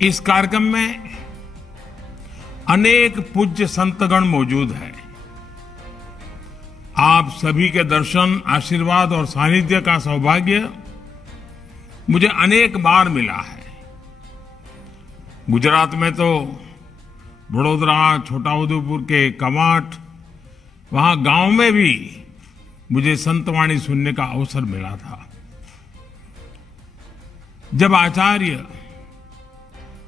इस कार्यक्रम में अनेक पूज्य संतगण मौजूद हैं। आप सभी के दर्शन, आशीर्वाद और सानिध्य का सौभाग्य मुझे अनेक बार मिला है। गुजरात में तो वडोदरा, छोटाउदेपुर के कवांट, वहां गांव में भी मुझे संतवाणी सुनने का अवसर मिला था। जब आचार्य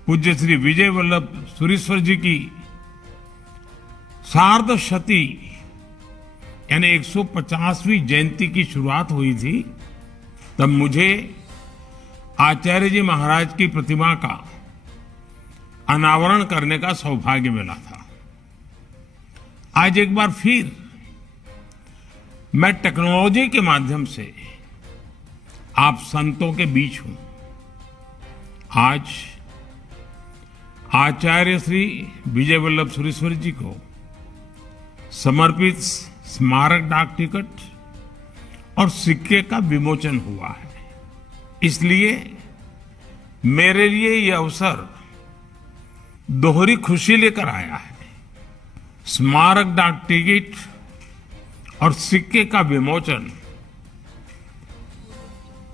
पूज्य श्री विजय वल्लभ सुरीश्वर जी की सार्धशती यानी 150वीं जयंती की शुरुआत हुई थी, तब मुझे आचार्य जी महाराज की प्रतिमा का अनावरण करने का सौभाग्य मिला था। आज एक बार फिर मैं टेक्नोलॉजी के माध्यम से आप संतों के बीच हूं। आज आचार्य श्री विजय वल्लभ सुरीश्वर जी को समर्पित स्मारक डाक टिकट और सिक्के का विमोचन हुआ है। इसलिए मेरे लिए यह अवसर दोहरी खुशी लेकर आया है। स्मारक डाक टिकट और सिक्के का विमोचन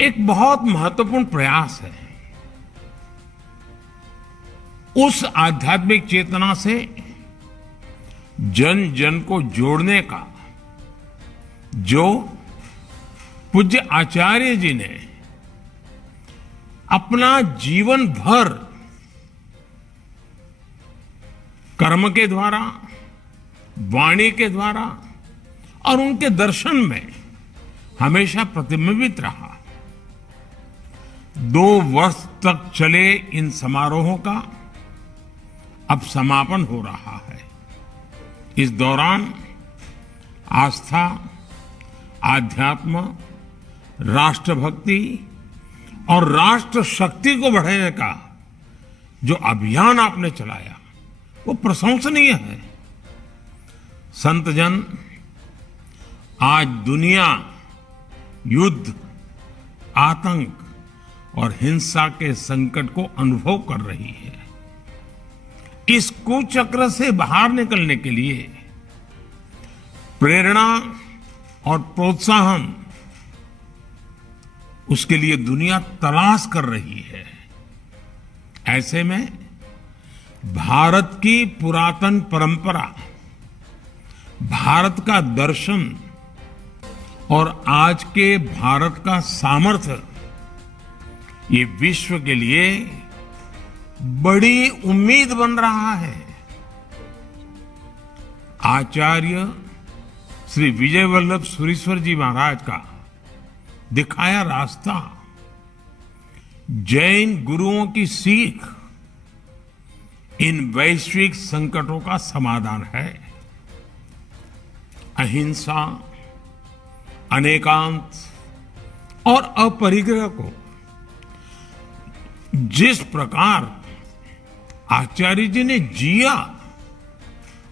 एक बहुत महत्वपूर्ण प्रयास है। उस आध्यात्मिक चेतना से जन जन को जोड़ने का जो पूज्य आचार्य जी ने अपना जीवन भर कर्म के द्वारा, वाणी के द्वारा और उनके दर्शन में हमेशा प्रतिबिंबित रहा। 2 वर्ष तक चले इन समारोहों का अब समापन हो रहा है। इस दौरान आस्था, आध्यात्म, राष्ट्रभक्ति और राष्ट्र शक्ति को बढ़ाने का जो अभियान आपने चलाया वो प्रशंसनीय है। संत जन आज दुनिया युद्ध, आतंक और हिंसा के संकट को अनुभव कर रही है। इस कुचक्र से बाहर निकलने के लिए प्रेरणा और प्रोत्साहन उसके लिए दुनिया तलाश कर रही है। ऐसे में भारत की पुरातन परंपरा, भारत का दर्शन और आज के भारत का सामर्थ्य ये विश्व के लिए बड़ी उम्मीद बन रहा है। आचार्य श्री विजय वल्लभ सुरीश्वर जी महाराज का दिखाया रास्ता, जैन गुरुओं की सीख इन वैश्विक संकटों का समाधान है। अहिंसा, अनेकांत और अपरिग्रह को जिस प्रकार आचार्य जी ने जिया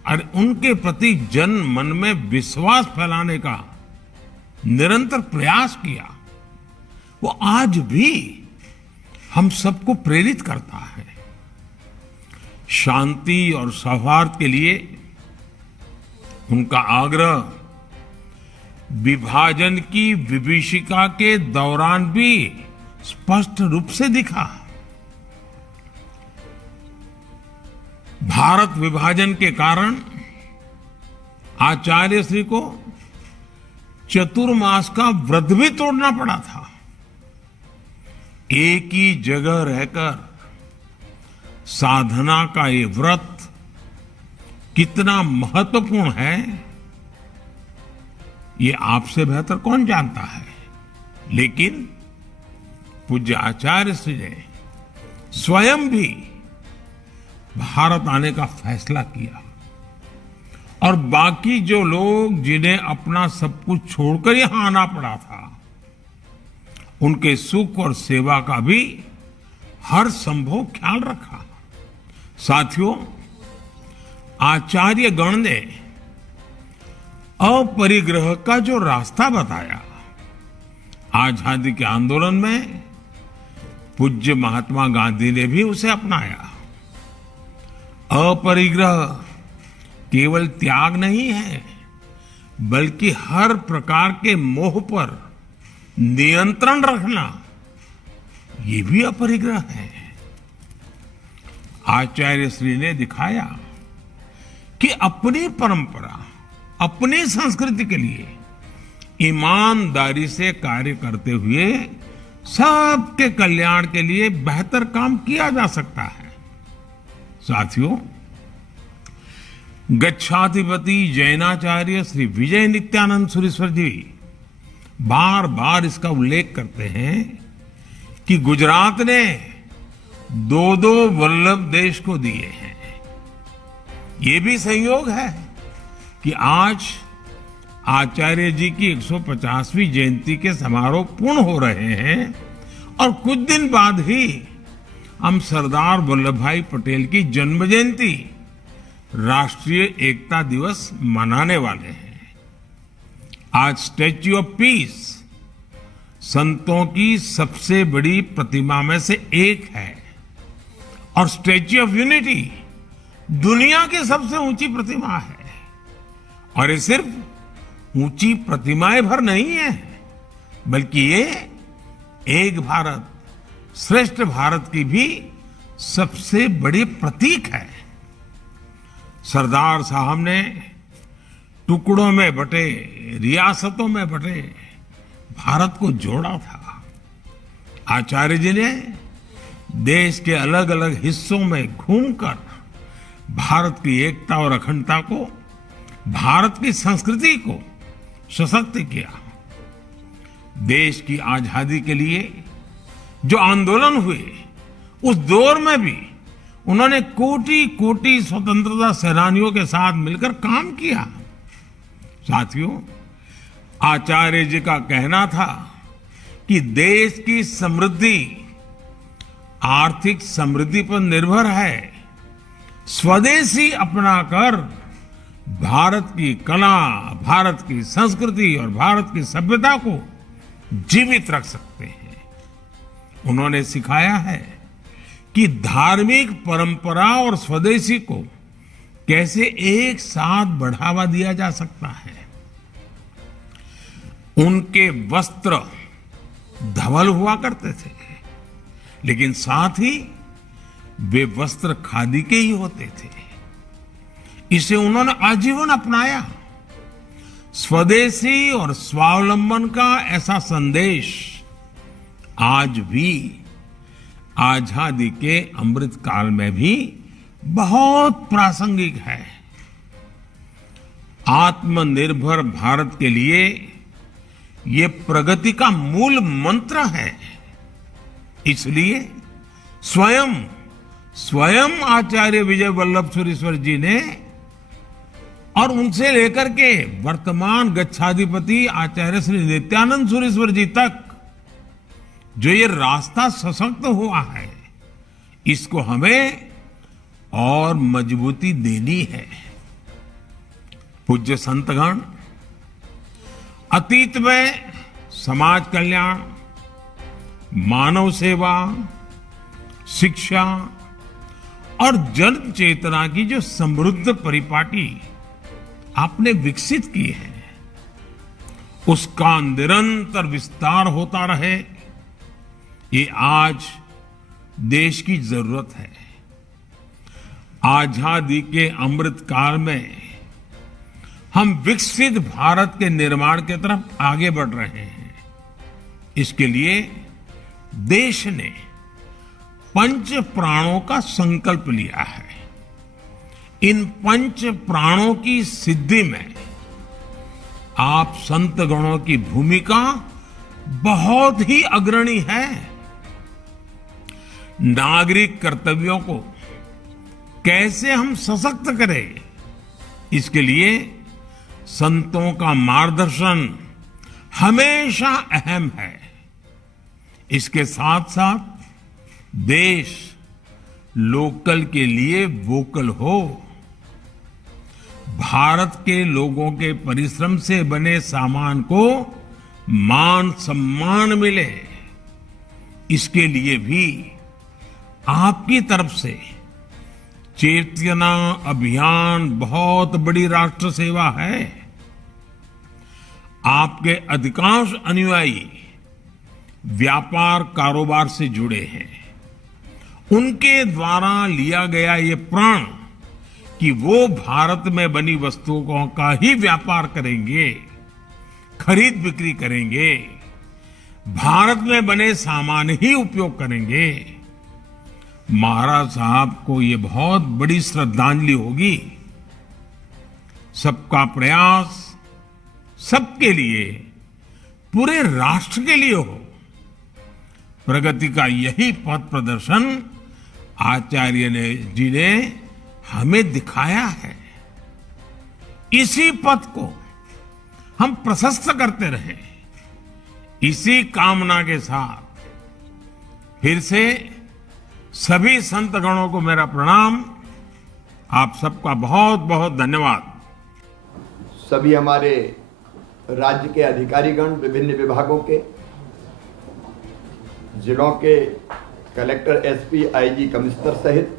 और उनके प्रति जन मन में विश्वास फैलाने का निरंतर प्रयास किया, वो आज भी हम सबको प्रेरित करता है। शांति और सौहार्द के लिए उनका आग्रह विभाजन की विभीषिका के दौरान भी स्पष्ट रूप से दिखा। भारत विभाजन के कारण आचार्य श्री को चतुर्मास का व्रत भी तोड़ना पड़ा था। एक ही जगह रहकर साधना का ये व्रत कितना महत्वपूर्ण है, ये आपसे बेहतर कौन जानता है। लेकिन पूज्य आचार्य श्री ने स्वयं भी भारत आने का फैसला किया और बाकी जो लोग जिन्हें अपना सब कुछ छोड़कर यहां आना पड़ा था, उनके सुख और सेवा का भी हर संभव ख्याल रखा। साथियों, आचार्य गण ने अपरिग्रह का जो रास्ता बताया, आजादी के आंदोलन में पूज्य महात्मा गांधी ने भी उसे अपनाया। अपरिग्रह केवल त्याग नहीं है, बल्कि हर प्रकार के मोह पर नियंत्रण रखना, ये भी अपरिग्रह है। आचार्य श्री ने दिखाया कि अपनी परंपरा, अपनी संस्कृति के लिए ईमानदारी से कार्य करते हुए सबके कल्याण के लिए बेहतर काम किया जा सकता है। साथियों, गच्छाधिपति जैनाचार्य श्री विजय नित्यानंद सुरीश्वर जी बार बार इसका उल्लेख करते हैं कि गुजरात ने दो वल्लभ देश को दिए हैं। ये भी संयोग है कि आज आचार्य जी की 150वीं जयंती के समारोह पूर्ण हो रहे हैं और कुछ दिन बाद ही हम सरदार वल्लभ भाई पटेल की जन्म जयंती, राष्ट्रीय एकता दिवस मनाने वाले हैं। आज स्टैच्यू ऑफ पीस संतों की सबसे बड़ी प्रतिमा में से एक है और स्टैच्यू ऑफ यूनिटी दुनिया की सबसे ऊंची प्रतिमा है। और ये सिर्फ ऊंची प्रतिमाएं भर नहीं है, बल्कि ये एक भारत श्रेष्ठ भारत की भी सबसे बड़ी प्रतीक है। सरदार साहब ने टुकड़ों में बटे, रियासतों में बटे भारत को जोड़ा था। आचार्य जी ने देश के अलग अलग हिस्सों में घूमकर भारत की एकता और अखंडता को, भारत की संस्कृति को सशक्त किया। देश की आजादी के लिए जो आंदोलन हुए, उस दौर में भी उन्होंने कोटि कोटि स्वतंत्रता सेनानियों के साथ मिलकर काम किया। साथियों, आचार्य जी का कहना था कि देश की समृद्धि आर्थिक समृद्धि पर निर्भर है। स्वदेशी अपनाकर भारत की कला, भारत की संस्कृति और भारत की सभ्यता को जीवित रख सकते हैं। उन्होंने सिखाया है कि धार्मिक परंपरा और स्वदेशी को कैसे एक साथ बढ़ावा दिया जा सकता है। उनके वस्त्र धवल हुआ करते थे, लेकिन साथ ही वे वस्त्र खादी के ही होते थे। इसे उन्होंने आजीवन अपनाया। स्वदेशी और स्वावलंबन का ऐसा संदेश आज भी आजादी के अमृत काल में भी बहुत प्रासंगिक है। आत्मनिर्भर भारत के लिए ये प्रगति का मूल मंत्र है। इसलिए स्वयं आचार्य विजय वल्लभ सुरीश्वर जी ने और उनसे लेकर के वर्तमान गच्छाधिपति आचार्य श्री नित्यानंद सुरीश्वर जी तक जो ये रास्ता सशक्त हुआ है, इसको हमें और मजबूती देनी है। पूज्य संतगण अतीत में समाज कल्याण, मानव सेवा, शिक्षा और जन चेतना की जो समृद्ध परिपाटी आपने विकसित की है, उसका निरंतर विस्तार होता रहे, ये आज देश की जरूरत है। आजादी के अमृत काल में हम विकसित भारत के निर्माण की तरफ आगे बढ़ रहे हैं। इसके लिए देश ने पंच प्राणों का संकल्प लिया है। इन पंच प्राणों की सिद्धि में आप संत गणों की भूमिका बहुत ही अग्रणी है। नागरिक कर्तव्यों को कैसे हम सशक्त करें, इसके लिए संतों का मार्गदर्शन हमेशा अहम है। इसके साथ साथ देश लोकल के लिए वोकल हो। भारत के लोगों के परिश्रम से बने सामान को मान सम्मान मिले, इसके लिए भी आपकी तरफ से चेतना अभियान बहुत बड़ी राष्ट्र सेवा है। आपके अधिकांश अनुयायी व्यापार कारोबार से जुड़े हैं। उनके द्वारा लिया गया ये प्रण कि वो भारत में बनी वस्तुओं का ही व्यापार करेंगे, खरीद बिक्री करेंगे, भारत में बने सामान ही उपयोग करेंगे। महाराज साहब को ये बहुत बड़ी श्रद्धांजलि होगी। सबका प्रयास सबके लिए, पूरे राष्ट्र के लिए हो। प्रगति का यही पथ प्रदर्शन आचार्य जी ने हमें दिखाया है। इसी पथ को हम प्रशस्त करते रहे। इसी कामना के साथ फिर से सभी संत गणों को मेरा प्रणाम। आप सबका बहुत बहुत धन्यवाद। सभी हमारे राज्य के अधिकारीगण, विभिन्न विभागों के, जिलों के कलेक्टर, एसपी, आईजी, कमिश्नर सहित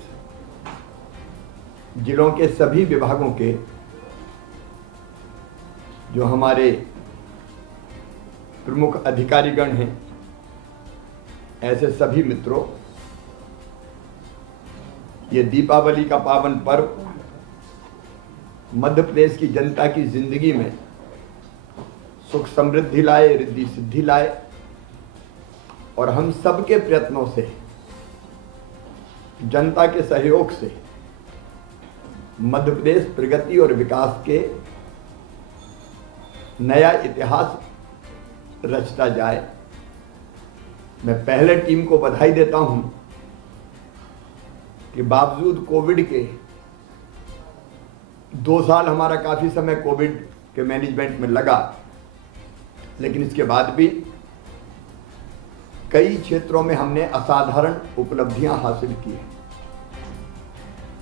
जिलों के सभी विभागों के जो हमारे प्रमुख अधिकारीगण हैं, ऐसे सभी मित्रों, ये दीपावली का पावन पर्व मध्य प्रदेश की जनता की जिंदगी में सुख समृद्धि लाए, रिद्धि सिद्धि लाए और हम सबके प्रयत्नों से, जनता के सहयोग से मध्य प्रदेश प्रगति और विकास के नया इतिहास रचता जाए। मैं पहले टीम को बधाई देता हूं कि बावजूद कोविड के 2 साल हमारा काफी समय कोविड के मैनेजमेंट में लगा, लेकिन इसके बाद भी कई क्षेत्रों में हमने असाधारण उपलब्धियां हासिल की हैं।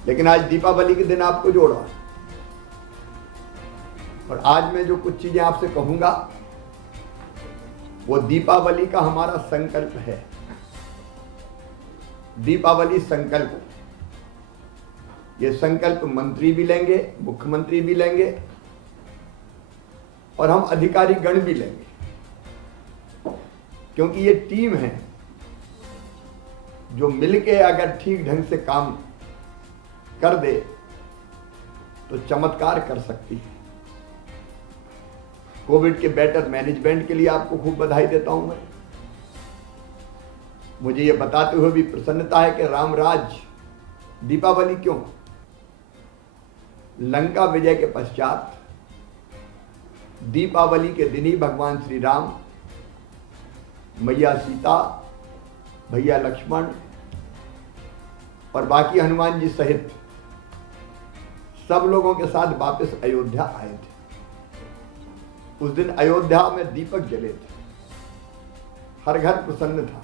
लेकिन आज दीपावली के दिन आपको जोड़ा और आज मैं जो कुछ चीजें आपसे कहूंगा वो दीपावली का हमारा संकल्प है। दीपावली संकल्प, ये संकल्प मंत्री भी लेंगे, मुख्यमंत्री भी लेंगे और हम अधिकारी गण भी लेंगे, क्योंकि ये टीम है जो मिलके अगर ठीक ढंग से काम कर दे तो चमत्कार कर सकती है। कोविड के बेटर मैनेजमेंट के लिए आपको खूब बधाई देता हूं मैं। मुझे ये बताते हुए भी प्रसन्नता है कि रामराज दीपावली क्यों? लंका विजय के पश्चात दीपावली के दिन ही भगवान श्री राम, मैया सीता, भैया लक्ष्मण और बाकी हनुमान जी सहित सब लोगों के साथ वापस अयोध्या आए थे। उस दिन अयोध्या में दीपक जले थे, हर घर प्रसन्न था।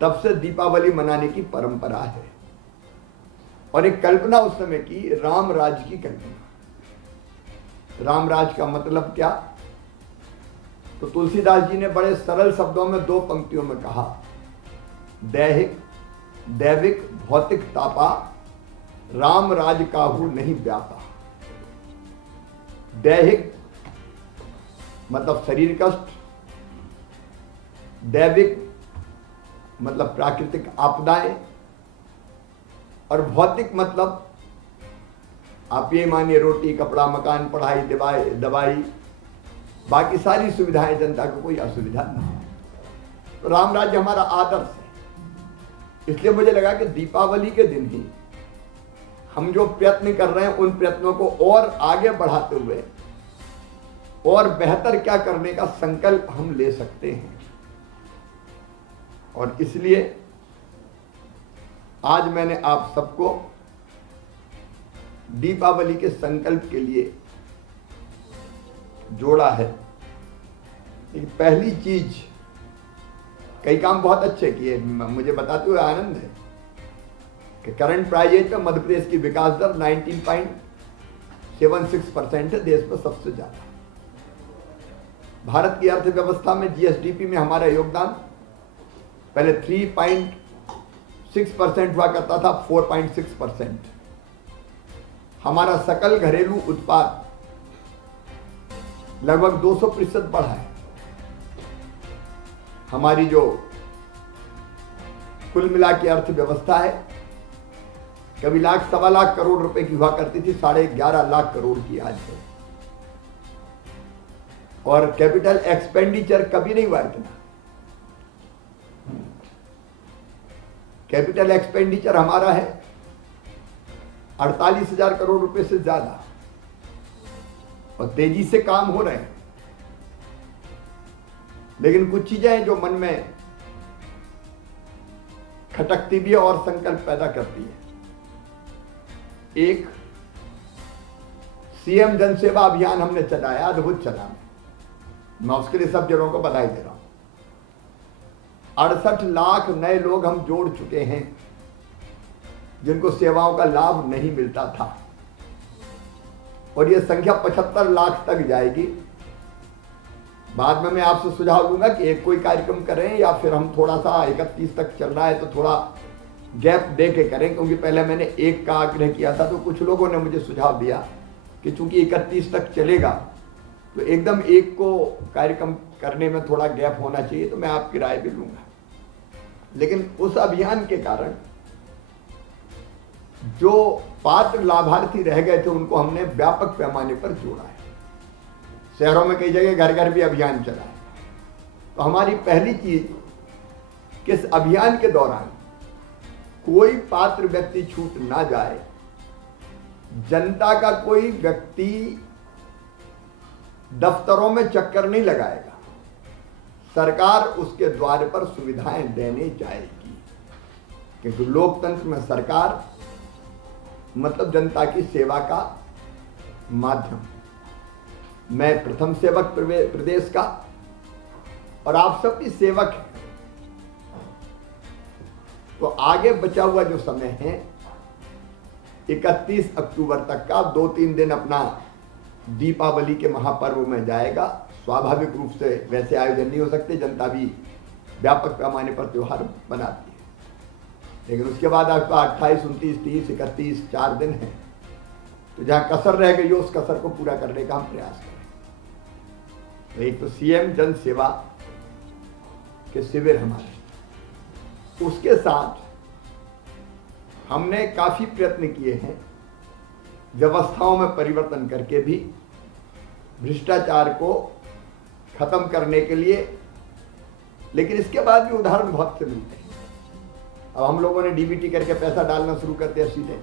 तब से दीपावली मनाने की परंपरा है और एक कल्पना उस समय की, राम राज की कल्पना। राम राज का मतलब क्या? तो तुलसीदास जी ने बड़े सरल शब्दों में 2 पंक्तियों में कहा, दैविक भौतिक तापा, राम राज काहू नहीं व्यापा। दैहिक मतलब शरीर कष्ट, दैविक मतलब प्राकृतिक आपदाएं और भौतिक मतलब आप ये मानिए रोटी, कपड़ा, मकान, पढ़ाई, दवाई, बाकी सारी सुविधाएं, जनता को कोई असुविधा नहीं। तो राम राज्य हमारा आदर्श है। इसलिए मुझे लगा कि दीपावली के दिन ही हम जो प्रयत्न कर रहे हैं उन प्रयत्नों को और आगे बढ़ाते हुए और बेहतर क्या करने का संकल्प हम ले सकते हैं। और इसलिए आज मैंने आप सबको दीपावली के संकल्प के लिए जोड़ा है। पहली चीज, कई काम बहुत अच्छे किए, मुझे बताते हुए आनंद है कि करंट प्राइजेज में मध्य प्रदेश की विकास दर 19.76% है, देश में सबसे ज्यादा। भारत की अर्थव्यवस्था में जीएसडीपी में हमारा योगदान पहले 3.6% हुआ करता था, 4.6%। हमारा सकल घरेलू उत्पाद लगभग 200% बढ़ा है। हमारी जो कुल मिला के अर्थव्यवस्था है, कभी लाख सवा लाख करोड़ रुपए की हुआ करती थी, 11.5 लाख करोड़ की आज है। और कैपिटल एक्सपेंडिचर कभी नहीं हुआ इतना। कैपिटल एक्सपेंडिचर हमारा है 48,000 करोड़ रुपए से ज्यादा, और तेजी से काम हो रहे हैं। लेकिन कुछ चीजें हैं जो मन में खटकती भी है और संकल्प पैदा करती है। एक सीएम जन सेवा अभियान हमने चलाया, अद्भुत चला। मैं उसके लिए सब जनों को बधाई दे रहा हूं। 68 लाख नए लोग हम जोड़ चुके हैं जिनको सेवाओं का लाभ नहीं मिलता था, और यह संख्या 75 लाख तक जाएगी। बाद में मैं आपसे सुझाव दूंगा कि एक कोई कार्यक्रम करें या फिर हम थोड़ा सा 31 तक चल रहा है तो थोड़ा गैप दे के करें, क्योंकि पहले मैंने एक का आग्रह किया था तो कुछ लोगों ने मुझे सुझाव दिया कि चूंकि 31 तक चलेगा तो एकदम एक को कार्यक्रम करने में थोड़ा गैप होना चाहिए। तो मैं आपकी राय भी लूंगा। लेकिन उस अभियान के कारण जो पात्र लाभार्थी रह गए थे उनको हमने व्यापक पैमाने पर जोड़ा है। शहरों में कई जगह घर घर भी अभियान चला है। तो हमारी पहली चीज कि इस अभियान के दौरान कोई पात्र व्यक्ति छूट ना जाए। जनता का कोई व्यक्ति दफ्तरों में चक्कर नहीं लगाएगा, सरकार उसके द्वार पर सुविधाएं देने जाएगी, क्योंकि लोकतंत्र में सरकार मतलब जनता की सेवा का माध्यम। मैं प्रथम सेवक प्रदेश का और आप सबकी सेवक हैं। तो आगे बचा हुआ जो समय है 31 अक्टूबर तक का 2-3 दिन अपना दीपावली के महापर्व में जाएगा। स्वाभाविक रूप से वैसे आयोजन नहीं हो सकते, जनता भी व्यापक पैमाने पर त्योहार बनाती है। लेकिन उसके बाद आपका 28, 29, 30, 31 4 दिन है। तो जहां कसर रह गई हो उस कसर को पूरा करने का हम प्रयास करें। तो एक तो सीएम जन सेवा के शिविर हमारे, उसके साथ हमने काफी प्रयत्न किए हैं व्यवस्थाओं में परिवर्तन करके भी भ्रष्टाचार को खत्म करने के लिए। लेकिन इसके बाद भी उदाहरण बहुत से मिलते हैं। अब हम लोगों ने डीबीटी करके पैसा डालना शुरू कर दिया सीधे,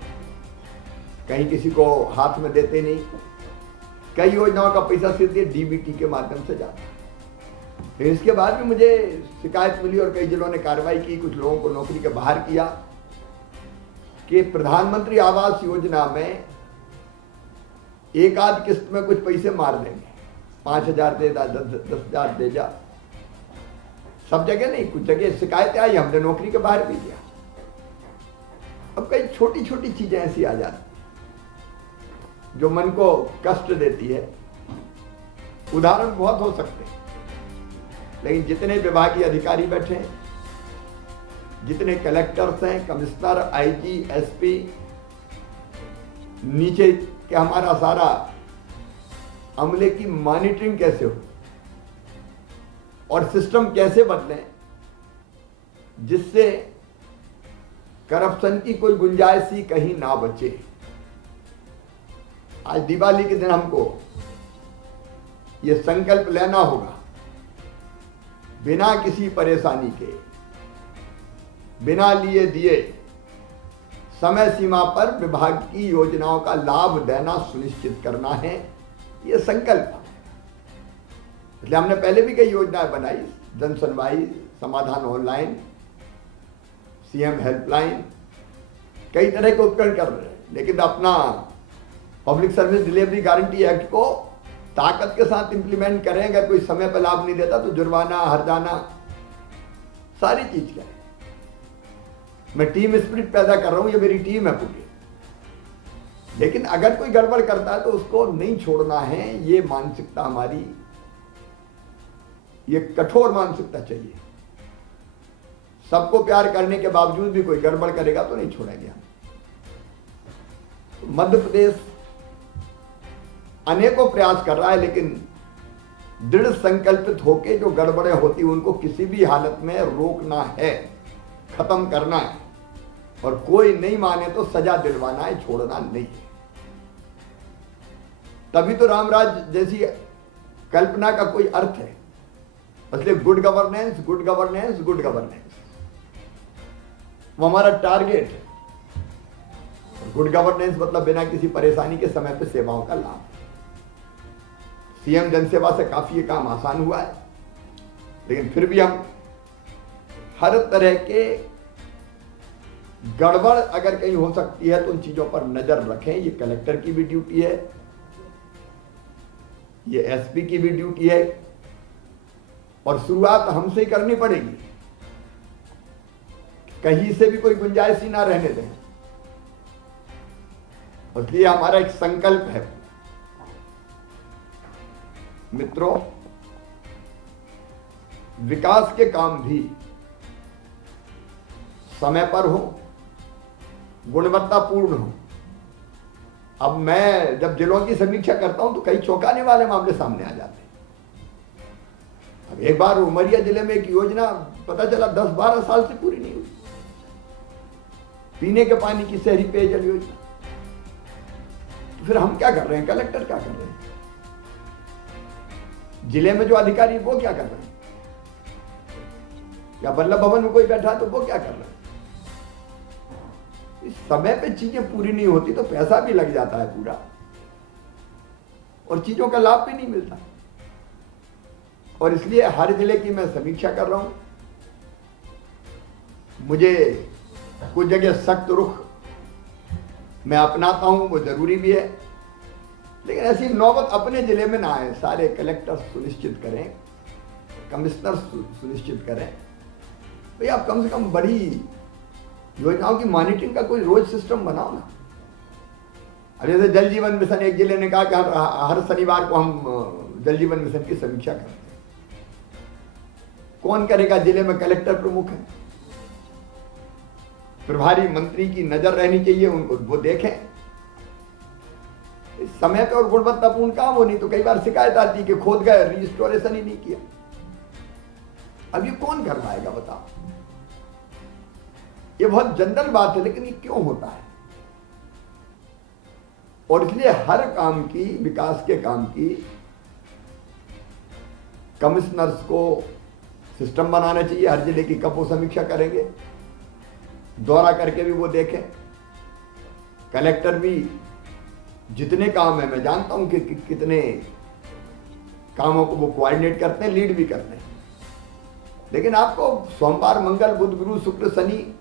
कहीं किसी को हाथ में देते नहीं। कई योजनाओं का पैसा सीधे डीबीटी के माध्यम से जाता है। फिर इसके बाद भी मुझे शिकायत मिली और कई जिलों ने कार्रवाई की, कुछ लोगों को नौकरी के बाहर किया कि प्रधानमंत्री आवास योजना में एक आध किस्त में कुछ पैसे मार देंगे, 5,000 दे जा, 10,000 दे जा। सब जगह नहीं, कुछ जगह शिकायतें आई, हमने नौकरी के बाहर भी दिया। अब कई छोटी छोटी चीजें ऐसी आ जाती जो मन को कष्ट देती है। उदाहरण बहुत हो सकते हैं, लेकिन जितने विभागीय अधिकारी बैठे हैं, जितने कलेक्टर्स हैं, कमिश्नर, आईजी, एसपी, नीचे के हमारा सारा अमले की मॉनिटरिंग कैसे हो और सिस्टम कैसे बदले जिससे करप्शन की कोई गुंजाइश ही कहीं ना बचे। आज दिवाली के दिन हमको यह संकल्प लेना होगा, बिना किसी परेशानी के, बिना लिए दिए समय सीमा पर विभाग की योजनाओं का लाभ देना सुनिश्चित करना है, यह संकल्प। इसलिए हमने पहले भी कई योजनाएं बनाई, जन सुनवाई, समाधान ऑनलाइन, सीएम हेल्पलाइन, कई तरह के उपकरण कर रहे हैं। लेकिन अपना public service delivery guarantee act को ताकत के साथ इंप्लीमेंट करें। अगर कोई समय पर लाभ नहीं देता तो जुर्माना, हरजाना, सारी चीज क्या है। मैं टीम स्पिरिट पैदा कर रहा हूं, ये मेरी टीम है पूरी। लेकिन अगर कोई गड़बड़ करता है तो उसको नहीं छोड़ना है। ये मानसिकता हमारी, ये कठोर मानसिकता चाहिए। सबको प्यार करने के बावजूद भी कोई गड़बड़ करेगा तो नहीं छोड़ेंगे हम। तो मध्य प्रदेश अनेकों प्रयास कर रहा है, लेकिन दृढ़ संकल्पित होकर जो गड़बड़ें होती उनको किसी भी हालत में रोकना है, खत्म करना है, और कोई नहीं माने तो सजा दिलवाना है, छोड़ना नहीं है। तभी तो रामराज जैसी कल्पना का कोई अर्थ है। इसलिए good governance, good governance, good governance वो हमारा टारगेट है। गुड गवर्नेंस मतलब बिना किसी परेशानी के समय पे सेवाओं का लाभ। सीएम जनसेवा से काफी ये काम आसान हुआ है, लेकिन फिर भी हम हर तरह के गड़बड़ अगर कहीं हो सकती है तो उन चीजों पर नजर रखें। ये कलेक्टर की भी ड्यूटी है, ये एसपी की भी ड्यूटी है, और शुरुआत हमसे ही करनी पड़ेगी। कहीं से भी कोई गुंजाइश ही ना रहने दें। इसलिए हमारा एक संकल्प है मित्रों, विकास के काम भी समय पर हो, गुणवत्तापूर्ण हो। अब मैं जब जिलों की समीक्षा करता हूं तो कई चौंकाने वाले मामले सामने आ जाते हैं। अब एक बार उमरिया जिले में एक योजना पता चला 10-12 साल से पूरी नहीं हुई, पीने के पानी की शहरी पेयजल योजना। तो फिर हम क्या कर रहे हैं, कलेक्टर क्या कर रहे हैं, जिले में जो अधिकारी वो क्या कर रहे हैं, या वल्लभ भवन में कोई बैठा तो वो क्या कर रहे हैं। इस समय पे चीजें पूरी नहीं होती तो पैसा भी लग जाता है पूरा, और चीजों का लाभ भी नहीं मिलता। और इसलिए हर जिले की मैं समीक्षा कर रहा हूं। मुझे कुछ जगह सख्त रुख मैं अपनाता हूं, वो जरूरी भी है, लेकिन ऐसी नौबत अपने जिले में ना आए। सारे कलेक्टर सुनिश्चित करें, कमिश्नर सुनिश्चित करें, भाई आप कम से कम बड़ी योजनाओं की मॉनिटरिंग का कोई रोज सिस्टम बनाओ ना। अब जैसे जल जीवन मिशन, एक जिले ने कहा कि हर शनिवार को हम जल जीवन मिशन की समीक्षा करते हैं। कौन करेगा? जिले में कलेक्टर प्रमुख है, प्रभारी मंत्री की नजर रहनी चाहिए, उनको वो देखें इस समय पे और गुणवत्तापूर्ण काम हो। नहीं तो कई बार शिकायत आती है कि खोद गए, रिस्टोरेशन ही नहीं किया। अब ये कौन करवाएगा बताओ? ये बहुत जनरल बात है, लेकिन ये क्यों होता है? और इसलिए हर काम की, विकास के काम की कमिश्नर्स को सिस्टम बनाना चाहिए। हर जिले की कब वो समीक्षा करेंगे, दौरा करके भी वो देखें। कलेक्टर भी जितने काम है, मैं जानता हूं कि कितने कामों को वो कोऑर्डिनेट करते हैं, लीड भी करते हैं, लेकिन आपको सोमवार, मंगल, बुध, गुरु, शुक्र, शनि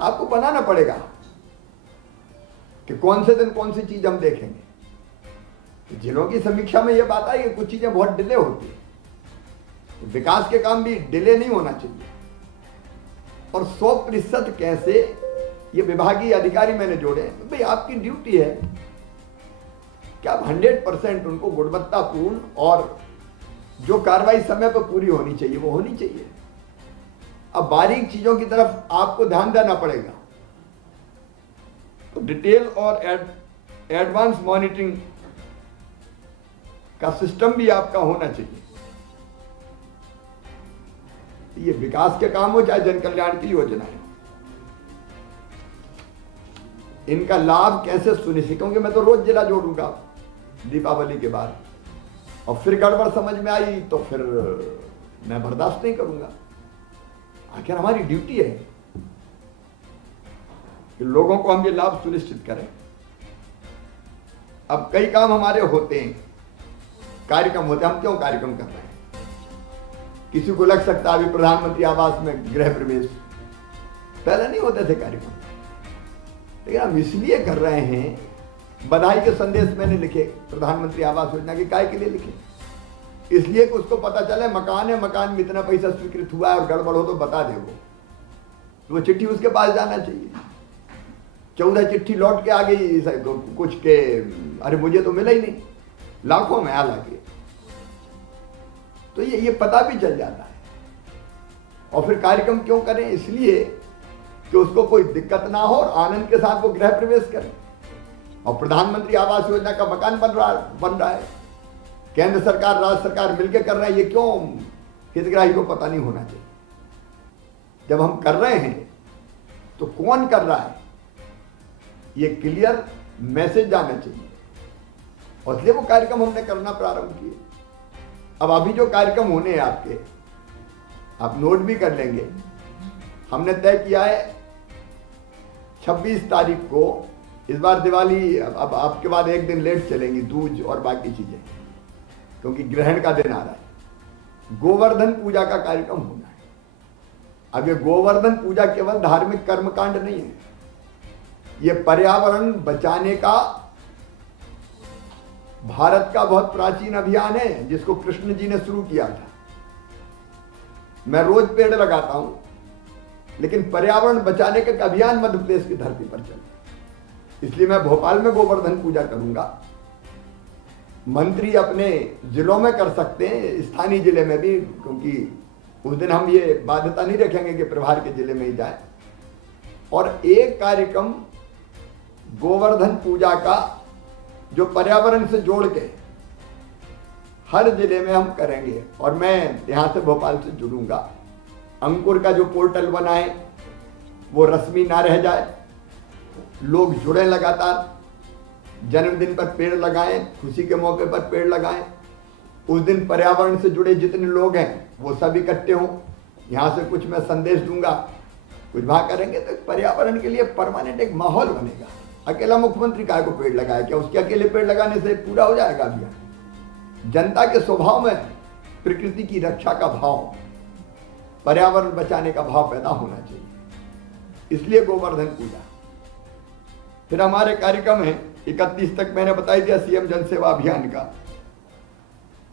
आपको बनाना पड़ेगा कि कौन से दिन कौन सी चीज हम देखेंगे। जिलों की समीक्षा में यह बात आई कि कुछ चीजें बहुत डिले होती है। विकास के काम भी डिले नहीं होना चाहिए। और 100% कैसे, ये विभागीय अधिकारी मैंने जोड़े। तो भाई आपकी ड्यूटी है कि आप 100% उनको गुणवत्तापूर्ण और जो कार्रवाई समय पर पूरी होनी चाहिए वो होनी चाहिए। अब बारीक चीजों की तरफ आपको ध्यान देना पड़ेगा। तो डिटेल और एडवांस मॉनिटरिंग का सिस्टम भी आपका होना चाहिए। ये विकास के काम हो चाहे जन कल्याण की योजनाएं, इनका लाभ कैसे सुनिश्चित, क्योंकि मैं तो रोज जिला जोड़ूंगा दीपावली के बाद, और फिर गड़बड़ समझ में आई तो फिर मैं बर्दाश्त नहीं करूंगा। आखिर हमारी ड्यूटी है कि लोगों को हम ये लाभ सुनिश्चित करें। अब कई काम हमारे होते हैं, कार्यक्रम होते हैं, हम क्यों कार्यक्रम कर रहे हैं? किसी को लग सकता है अभी प्रधानमंत्री आवास में गृह प्रवेश, पहले नहीं होते थे कार्यक्रम, लेकिन हम इसलिए कर रहे हैं। बधाई के संदेश मैंने लिखे प्रधानमंत्री आवास योजना के, काय के लिए लिखे? इसलिए कि उसको पता चले मकान है, मकान में इतना पैसा स्वीकृत हुआ है और गड़बड़ हो तो बता दे वो चिट्ठी उसके पास जाना चाहिए। 14 चिट्ठी लौट के आ गई कुछ के, अरे मुझे तो मिला ही नहीं, लाखों में हालांकि। तो ये पता भी चल जाता है। और फिर कार्यक्रम क्यों करें? इसलिए कि उसको कोई दिक्कत ना हो और आनंद के साथ वो गृह प्रवेश करे। और प्रधानमंत्री आवास योजना का मकान बन रहा है, केंद्र सरकार राज्य सरकार मिलकर कर रहे हैं, ये क्यों हितग्राही को पता नहीं होना चाहिए? जब हम कर रहे हैं तो कौन कर रहा है, ये क्लियर मैसेज जाना चाहिए। और इसलिए वो कार्यक्रम हमने करना प्रारंभ किए। अब अभी जो कार्यक्रम होने हैं आपके, आप नोट भी कर लेंगे। हमने तय किया है 26 तारीख को, इस बार दिवाली अब आपके बाद एक दिन लेट चलेंगी, दूज और बाकी चीजें, क्योंकि ग्रहण का दिन आ रहा है। गोवर्धन पूजा का कार्यक्रम होना है। अब ये गोवर्धन पूजा केवल धार्मिक कर्मकांड नहीं है, ये पर्यावरण बचाने का भारत का बहुत प्राचीन अभियान है, जिसको कृष्ण जी ने शुरू किया था। मैं रोज पेड़ लगाता हूं, लेकिन पर्यावरण बचाने का अभियान मध्य प्रदेश की धरती पर चला। इसलिए मैं भोपाल में गोवर्धन पूजा करूंगा। मंत्री अपने जिलों में कर सकते हैं, स्थानीय जिले में भी, क्योंकि उस दिन हम ये बाध्यता नहीं रखेंगे कि प्रभार के जिले में ही जाए। और एक कार्यक्रम गोवर्धन पूजा का जो पर्यावरण से जोड़ के हर जिले में हम करेंगे। और मैं यहां से भोपाल से जुड़ूंगा। अंकुर का जो पोर्टल बना है वो रस्मी ना रह जाए, लोग जुड़े लगातार, जन्मदिन पर पेड़ लगाएं, खुशी के मौके पर पेड़ लगाएं। उस दिन पर्यावरण से जुड़े जितने लोग हैं वो सब इकट्ठे हों। यहां से कुछ मैं संदेश दूंगा, कुछ वहां करेंगे, तो पर्यावरण के लिए परमानेंट एक माहौल बनेगा। अकेला मुख्यमंत्री काय को पेड़ लगाया, क्या उसके अकेले पेड़ लगाने से पूरा हो जाएगा अभियान? जनता के स्वभाव में प्रकृति की रक्षा का भाव, पर्यावरण बचाने का भाव पैदा होना चाहिए। इसलिए गोवर्धन पूजा। फिर हमारे कार्यक्रम है 31 तक, मैंने बताई दिया, सीएम जन सेवा अभियान का।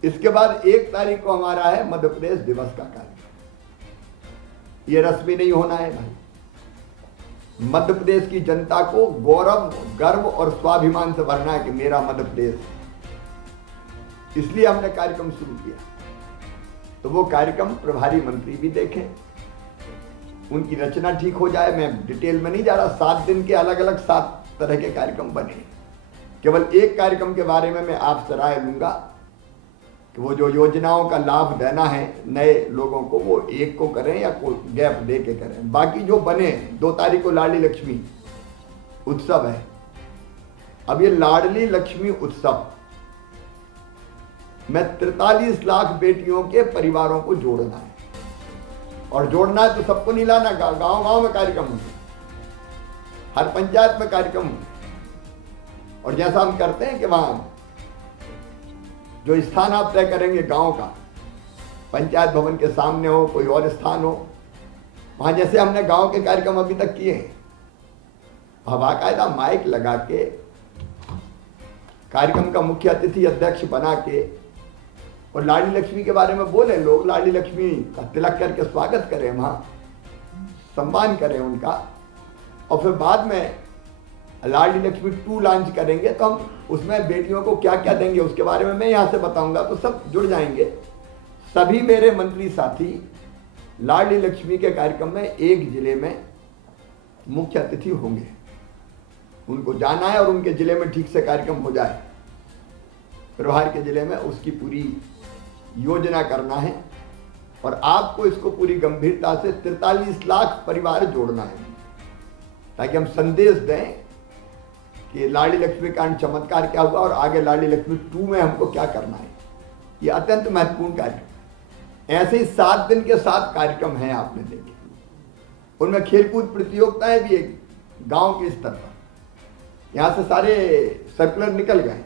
इसके बाद 1 तारीख को हमारा है मध्य प्रदेश दिवस का कार्यक्रम। ये रस्मी नहीं होना है भाई। मध्य प्रदेश की जनता को गौरव, गर्व और स्वाभिमान से भरना है कि मेरा मध्य प्रदेश। इसलिए हमने कार्यक्रम शुरू किया। तो वो कार्यक्रम प्रभारी मंत्री भी देखें, उनकी रचना ठीक हो जाए। मैं डिटेल में नहीं जा रहा। 7 दिन के अलग अलग 7 तरह के कार्यक्रम बने। केवल एक कार्यक्रम के बारे में मैं आपसे राय लूंगा कि वो जो योजनाओं का लाभ देना है नए लोगों को, वो एक को करें या कोई गैप दे के करें। बाकी जो बने, 2 तारीख को लाडली लक्ष्मी उत्सव है। अब ये लाडली लक्ष्मी उत्सव में 43 लाख बेटियों के परिवारों को जोड़ना है। और जोड़ना है तो सबको नहीं लाना, गांव गांव में कार्यक्रम होंगे, हर पंचायत में कार्यक्रम होंगे। और जैसा हम करते हैं कि वहां जो स्थान आप तय करेंगे गांव का, पंचायत भवन के सामने हो, कोई और स्थान हो, वहां जैसे हमने गांव के कार्यक्रम अभी तक किए हैं, बाकायदा माइक लगा के कार्यक्रम का मुख्य अतिथि अध्यक्ष बना के और लाडली लक्ष्मी के बारे में बोले लोग, लाडली लक्ष्मी का तिलक करके स्वागत करें, वहां सम्मान करें उनका। और फिर बाद में लाडली लक्ष्मी 2 लॉन्च करेंगे, तो हम उसमें बेटियों को क्या क्या देंगे उसके बारे में मैं यहां से बताऊंगा, तो सब जुड़ जाएंगे। सभी मेरे मंत्री साथी लाडली लक्ष्मी के कार्यक्रम में एक जिले में मुख्य अतिथि होंगे। उनको जाना है और उनके जिले में ठीक से कार्यक्रम हो जाए, प्रभार के जिले में उसकी पूरी योजना करना है। और आपको इसको पूरी गंभीरता से 43 लाख परिवार जोड़ना है, ताकि हम संदेश दें कि लाडली लक्ष्मी कांड चमत्कार क्या हुआ और आगे लाडली लक्ष्मी 2 में हमको क्या करना है। ये अत्यंत महत्वपूर्ण कार्यक्रम। ऐसे ही 7 दिन के 7 कार्यक्रम हैं, आपने देखे। उनमें खेलकूद प्रतियोगिताएं भी एक गांव के स्तर पर, यहां से सारे सर्कुलर निकल गए,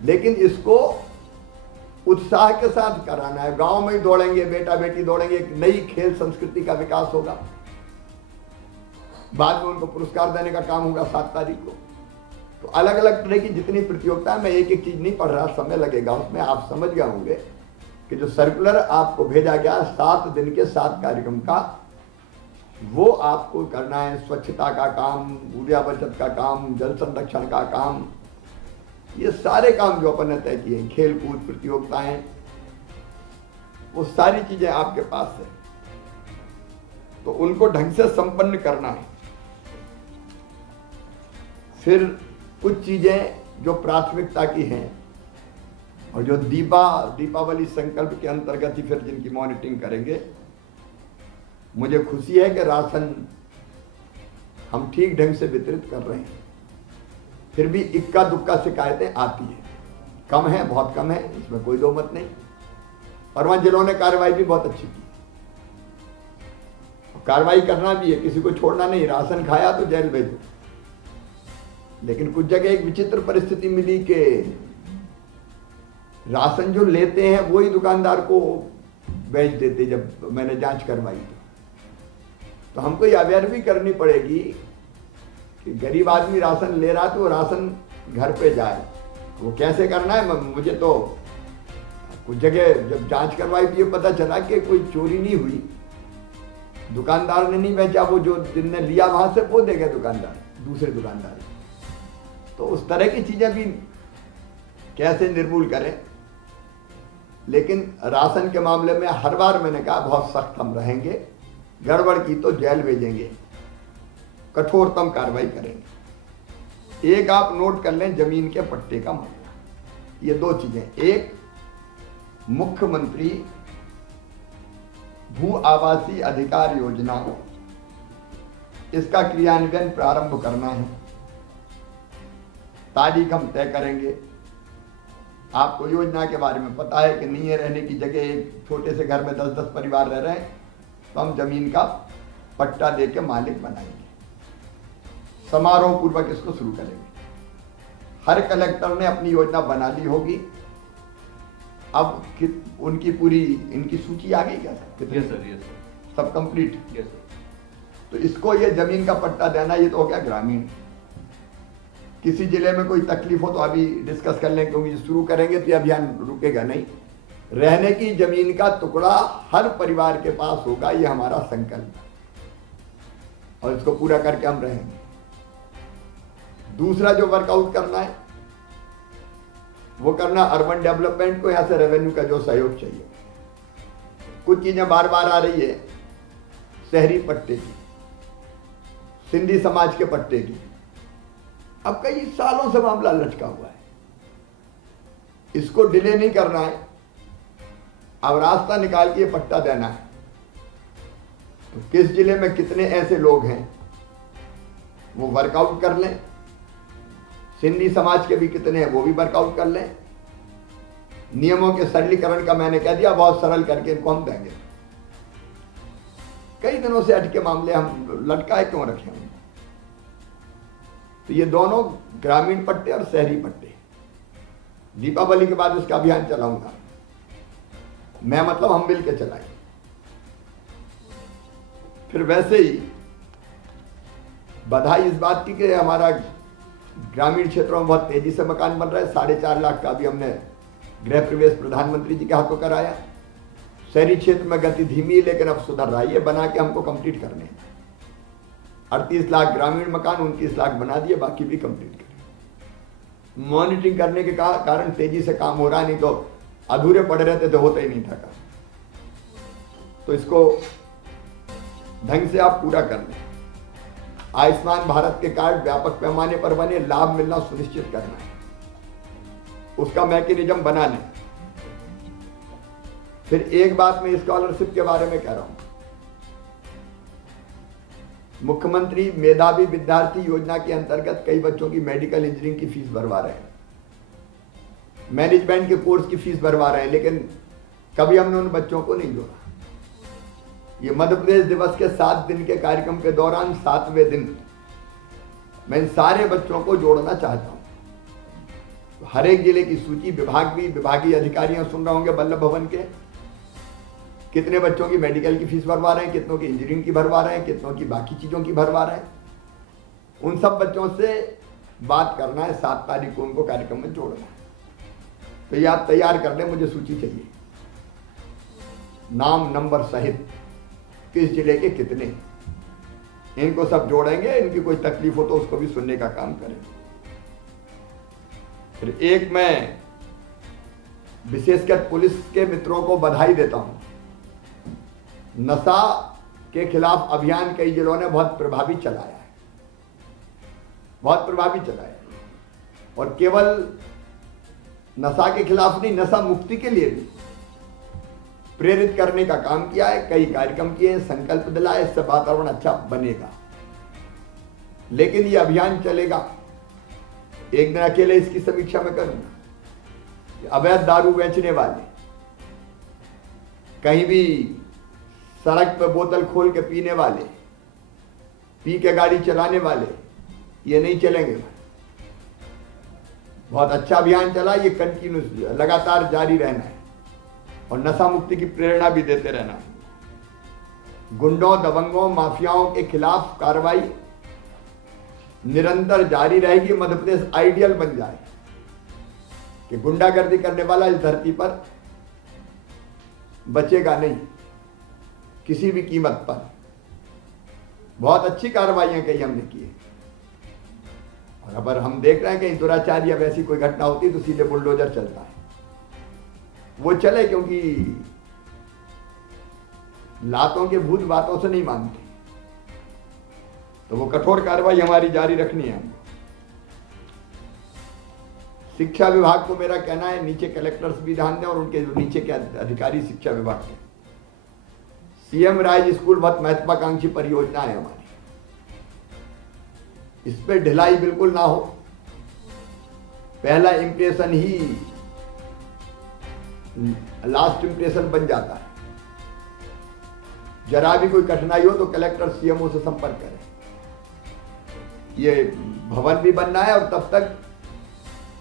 लेकिन इसको उत्साह के साथ कराना है। गांव में ही दौड़ेंगे, बेटा बेटी दौड़ेंगे, एक नई खेल संस्कृति का विकास होगा। बाद में उनको पुरस्कार देने का काम होगा 7 तारीख को। तो अलग अलग तरह की जितनी प्रतियोगिताएं, मैं एक एक चीज नहीं पढ़ रहा, समय लगेगा उसमें, आप समझ गए होंगे कि जो सर्कुलर आपको भेजा गया 7 दिन के 7 कार्यक्रम का, वो आपको करना है। स्वच्छता का काम, ऊर्जा बचत का काम, जल संरक्षण का काम, ये सारे काम जो अपन ने तय किए, खेल कूद प्रतियोगिताएं, वो सारी चीजें आपके पास है। तो उनको ढंग से संपन्न करना है। फिर कुछ चीजें जो प्राथमिकता की हैं और जो दीपावली संकल्प के अंतर्गत ही फिर जिनकी मॉनिटरिंग करेंगे। मुझे खुशी है कि राशन हम ठीक ढंग से वितरित कर रहे हैं, फिर भी इक्का दुक्का शिकायतें आती है, कम है, बहुत कम है, इसमें कोई दो मत नहीं। और वहां जिलों ने कार्रवाई भी बहुत अच्छी की, कार्रवाई करना भी है, किसी को छोड़ना नहीं। राशन खाया तो जेल भेजो। लेकिन कुछ जगह एक विचित्र परिस्थिति मिली कि राशन जो लेते हैं वही दुकानदार को बेच देते। जब मैंने जांच करवाई तो हमको ये अवेयर भी करनी पड़ेगी कि गरीब आदमी राशन ले रहा तो राशन घर पे जाए। वो कैसे करना है, मुझे तो कुछ जगह जब जांच करवाई तो ये पता चला कि कोई चोरी नहीं हुई, दुकानदार ने नहीं बेचा, वो जो जिनने लिया वहां से वो दे गए दुकानदार, दूसरे दुकानदार। तो उस तरह की चीजें भी कैसे निर्मूल करें। लेकिन राशन के मामले में हर बार मैंने कहा बहुत सख्त हम रहेंगे, गड़बड़ की तो जेल भेजेंगे, कठोरतम कार्रवाई करेंगे। एक आप नोट कर लें, जमीन के पट्टे का मामला, ये दो चीजें। एक, मुख्यमंत्री भू आवासीय अधिकार योजना, इसका क्रियान्वयन प्रारंभ करना है। तारीख हम तय करेंगे। आपको योजना के बारे में पता है कि नहीं है, रहने की जगह एक छोटे से घर में 10-10 परिवार रह रहे हैं, तो हम जमीन का पट्टा दे के मालिक बनाएंगे। समारोह पूर्वक इसको शुरू करेंगे। हर कलेक्टर ने अपनी योजना बना ली होगी। अब उनकी पूरी इनकी सूची आ गई क्या सर? यस सर, सब कंप्लीट। Yes sir. तो इसको ये जमीन का पट्टा देना, ये तो हो गया ग्रामीण। किसी जिले में कोई तकलीफ हो तो अभी डिस्कस कर लें, क्योंकि शुरू करेंगे तो ये अभियान रुकेगा नहीं। रहने की जमीन का टुकड़ा हर परिवार के पास होगा, ये हमारा संकल्प है और इसको पूरा करके हम रहेंगे। दूसरा जो वर्कआउट करना है वो करना अर्बन डेवलपमेंट को, यहां से रेवेन्यू का जो सहयोग चाहिए। कुछ चीजें बार बार आ रही है, शहरी पट्टे की, सिंधी समाज के पट्टे की, अब कई सालों से मामला लटका हुआ है, इसको डिले नहीं करना है। अब रास्ता निकाल के पट्टा देना है। तो किस जिले में कितने ऐसे लोग हैं वो वर्कआउट कर लें। सिंधी समाज के भी कितने हैं वो भी वर्कआउट कर लें। नियमों के सरलीकरण का मैंने कह दिया, बहुत सरल करके इनको हम देंगे। कई दिनों से अटके मामले हम लटकाए क्यों रखे हैं। तो ये दोनों ग्रामीण पट्टे और शहरी पट्टे, दीपावली के बाद इसका अभियान चलाऊंगा मैं, मतलब हम मिल के चलाएं। फिर वैसे ही बधाई इस बात की कि हमारा ग्रामीण क्षेत्रों में बहुत तेजी से मकान बन रहा है। 4.5 लाख का अभी हमने गृह प्रवेश प्रधानमंत्री जी के हाथों कराया। शहरी क्षेत्र में गति धीमी है लेकिन अब सुधर रहा है, ये बना के हमको कंप्लीट करने हैं। 38 लाख ग्रामीण मकान, 29 लाख बना दिए, बाकी भी कंप्लीट करें। मॉनिटरिंग करने के कारण तेजी से काम हो रहा है, नहीं तो अधूरे पड़े रहते तो होता ही नहीं था काम। तो इसको ढंग से आप पूरा कर लें। आयुष्मान भारत के कार्ड व्यापक पैमाने पर बने, लाभ मिलना सुनिश्चित करना है, उसका मैकेनिज्म बना लें। फिर एक बात मैं स्कॉलरशिप के बारे में कह रहा हूं। मुख्यमंत्री मेधावी विद्यार्थी योजना के अंतर्गत कई बच्चों की मेडिकल इंजीनियरिंग की फीस भरवा रहे हैं, मैनेजमेंट के कोर्स की फीस भरवा रहे हैं, लेकिन कभी हमने उन बच्चों को नहीं जोड़ा। ये मध्य प्रदेश दिवस के 7 दिन के कार्यक्रम के दौरान 7वें दिन मैं इन सारे बच्चों को जोड़ना चाहता हूं। तो हर एक जिले की सूची विभागीय अधिकारियों सुन रहे होंगे वल्लभ भवन के, कितने बच्चों की मेडिकल की फीस भरवा रहे हैं, कितनों की इंजीनियरिंग की भरवा रहे हैं, कितनों की बाकी चीजों की भरवा रहे हैं। उन सब बच्चों से बात करना है, 7 तारीख को उनको कार्यक्रम में जोड़ना है। तो ये आप तैयार कर लें, मुझे सूची चाहिए, नाम नंबर सहित, किस जिले के कितने, इनको सब जोड़ेंगे। इनकी कोई तकलीफ हो तो उसको भी सुनने का काम करेंगे। फिर एक मैं विशेषकर पुलिस के मित्रों को बधाई देता हूं। नशा के खिलाफ अभियान कई जिलों ने बहुत प्रभावी चलाया है, बहुत प्रभावी चलाया है। और केवल नशा के खिलाफ नहीं, नशा मुक्ति के लिए भी प्रेरित करने का काम किया है। कई कार्यक्रम किए, संकल्प दिलाए, इससे वातावरण अच्छा बनेगा। लेकिन ये अभियान चलेगा। एक दिन अकेले इसकी समीक्षा में करूंगा। अवैध दारू बेचने वाले, कहीं भी सड़क पर बोतल खोल के पीने वाले, पी के गाड़ी चलाने वाले, ये नहीं चलेंगे। बहुत अच्छा अभियान चला, ये कंटिन्यूस लगातार जारी रहना है और नशा मुक्ति की प्रेरणा भी देते रहना है। गुंडों, दबंगों, माफियाओं के खिलाफ कार्रवाई निरंतर जारी रहेगी। मध्य प्रदेश आइडियल बन जाए कि गुंडागर्दी करने वाला इस धरती पर बचेगा नहीं किसी भी कीमत पर। बहुत अच्छी कार्रवाइयां कई हमने की है। और अगर हम देख रहे हैं कि दुराचार या वैसी कोई घटना होती तो सीधे बुलडोजर चलता है। वो चले क्योंकि लातों के भूत बातों से नहीं मानते, तो वो कठोर कार्रवाई हमारी जारी रखनी है हमको। शिक्षा विभाग को मेरा कहना है नीचे कलेक्टर्स भी ध्यान दें और उनके जो नीचे के अधिकारी शिक्षा विभाग के। सीएम राइज स्कूल बहुत महत्वाकांक्षी परियोजना है हमारी, इस पे ढिलाई बिल्कुल ना हो। पहला इंप्रेशन ही लास्ट इंप्रेशन बन जाता है। जरा भी कोई कठिनाई हो तो कलेक्टर सीएमओ से संपर्क करें। ये भवन भी बनना है और तब तक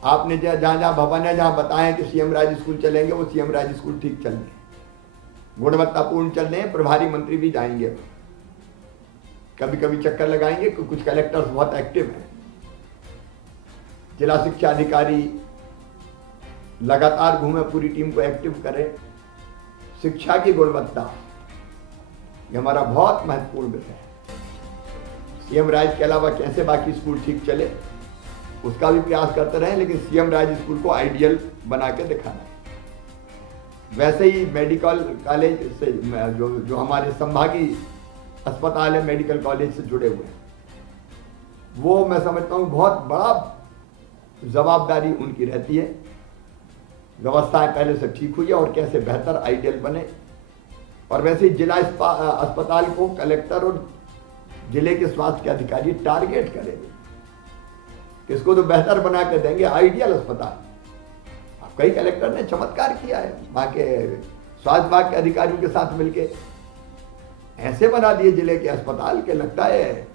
आपने जहां जहां भवन है, जहां बताएं कि सीएम राज स्कूल चलेंगे, वो सीएम राज स्कूल ठीक चल रहे, गुणवत्तापूर्ण चल रहे हैं। प्रभारी मंत्री भी जाएंगे, कभी कभी चक्कर लगाएंगे। कुछ कलेक्टर्स बहुत एक्टिव हैं। जिला शिक्षा अधिकारी लगातार घूमे, पूरी टीम को एक्टिव करें। शिक्षा की गुणवत्ता ये हमारा बहुत महत्वपूर्ण विषय है। सीएम राज के अलावा कैसे बाकी स्कूल ठीक चले उसका भी प्रयास करते रहे, लेकिन सीएम राज स्कूल को आइडियल बना के दिखाना है। वैसे ही मेडिकल कॉलेज से जो हमारे संभागीय अस्पताल है, मेडिकल कॉलेज से जुड़े हुए हैं, वो मैं समझता हूँ बहुत बड़ा जवाबदारी उनकी रहती है। व्यवस्थाएं पहले से ठीक हुई है और कैसे बेहतर आइडियल बने। और वैसे ही जिला अस्पताल को कलेक्टर और जिले के स्वास्थ्य के अधिकारी टारगेट करेंगे, किसको तो बेहतर बना के देंगे, आइडियल अस्पताल। कई कलेक्टर ने चमत्कार किया है, वहां के स्वास्थ्य विभाग के अधिकारियों के साथ मिलके ऐसे बना दिए जिले के अस्पताल के लगता है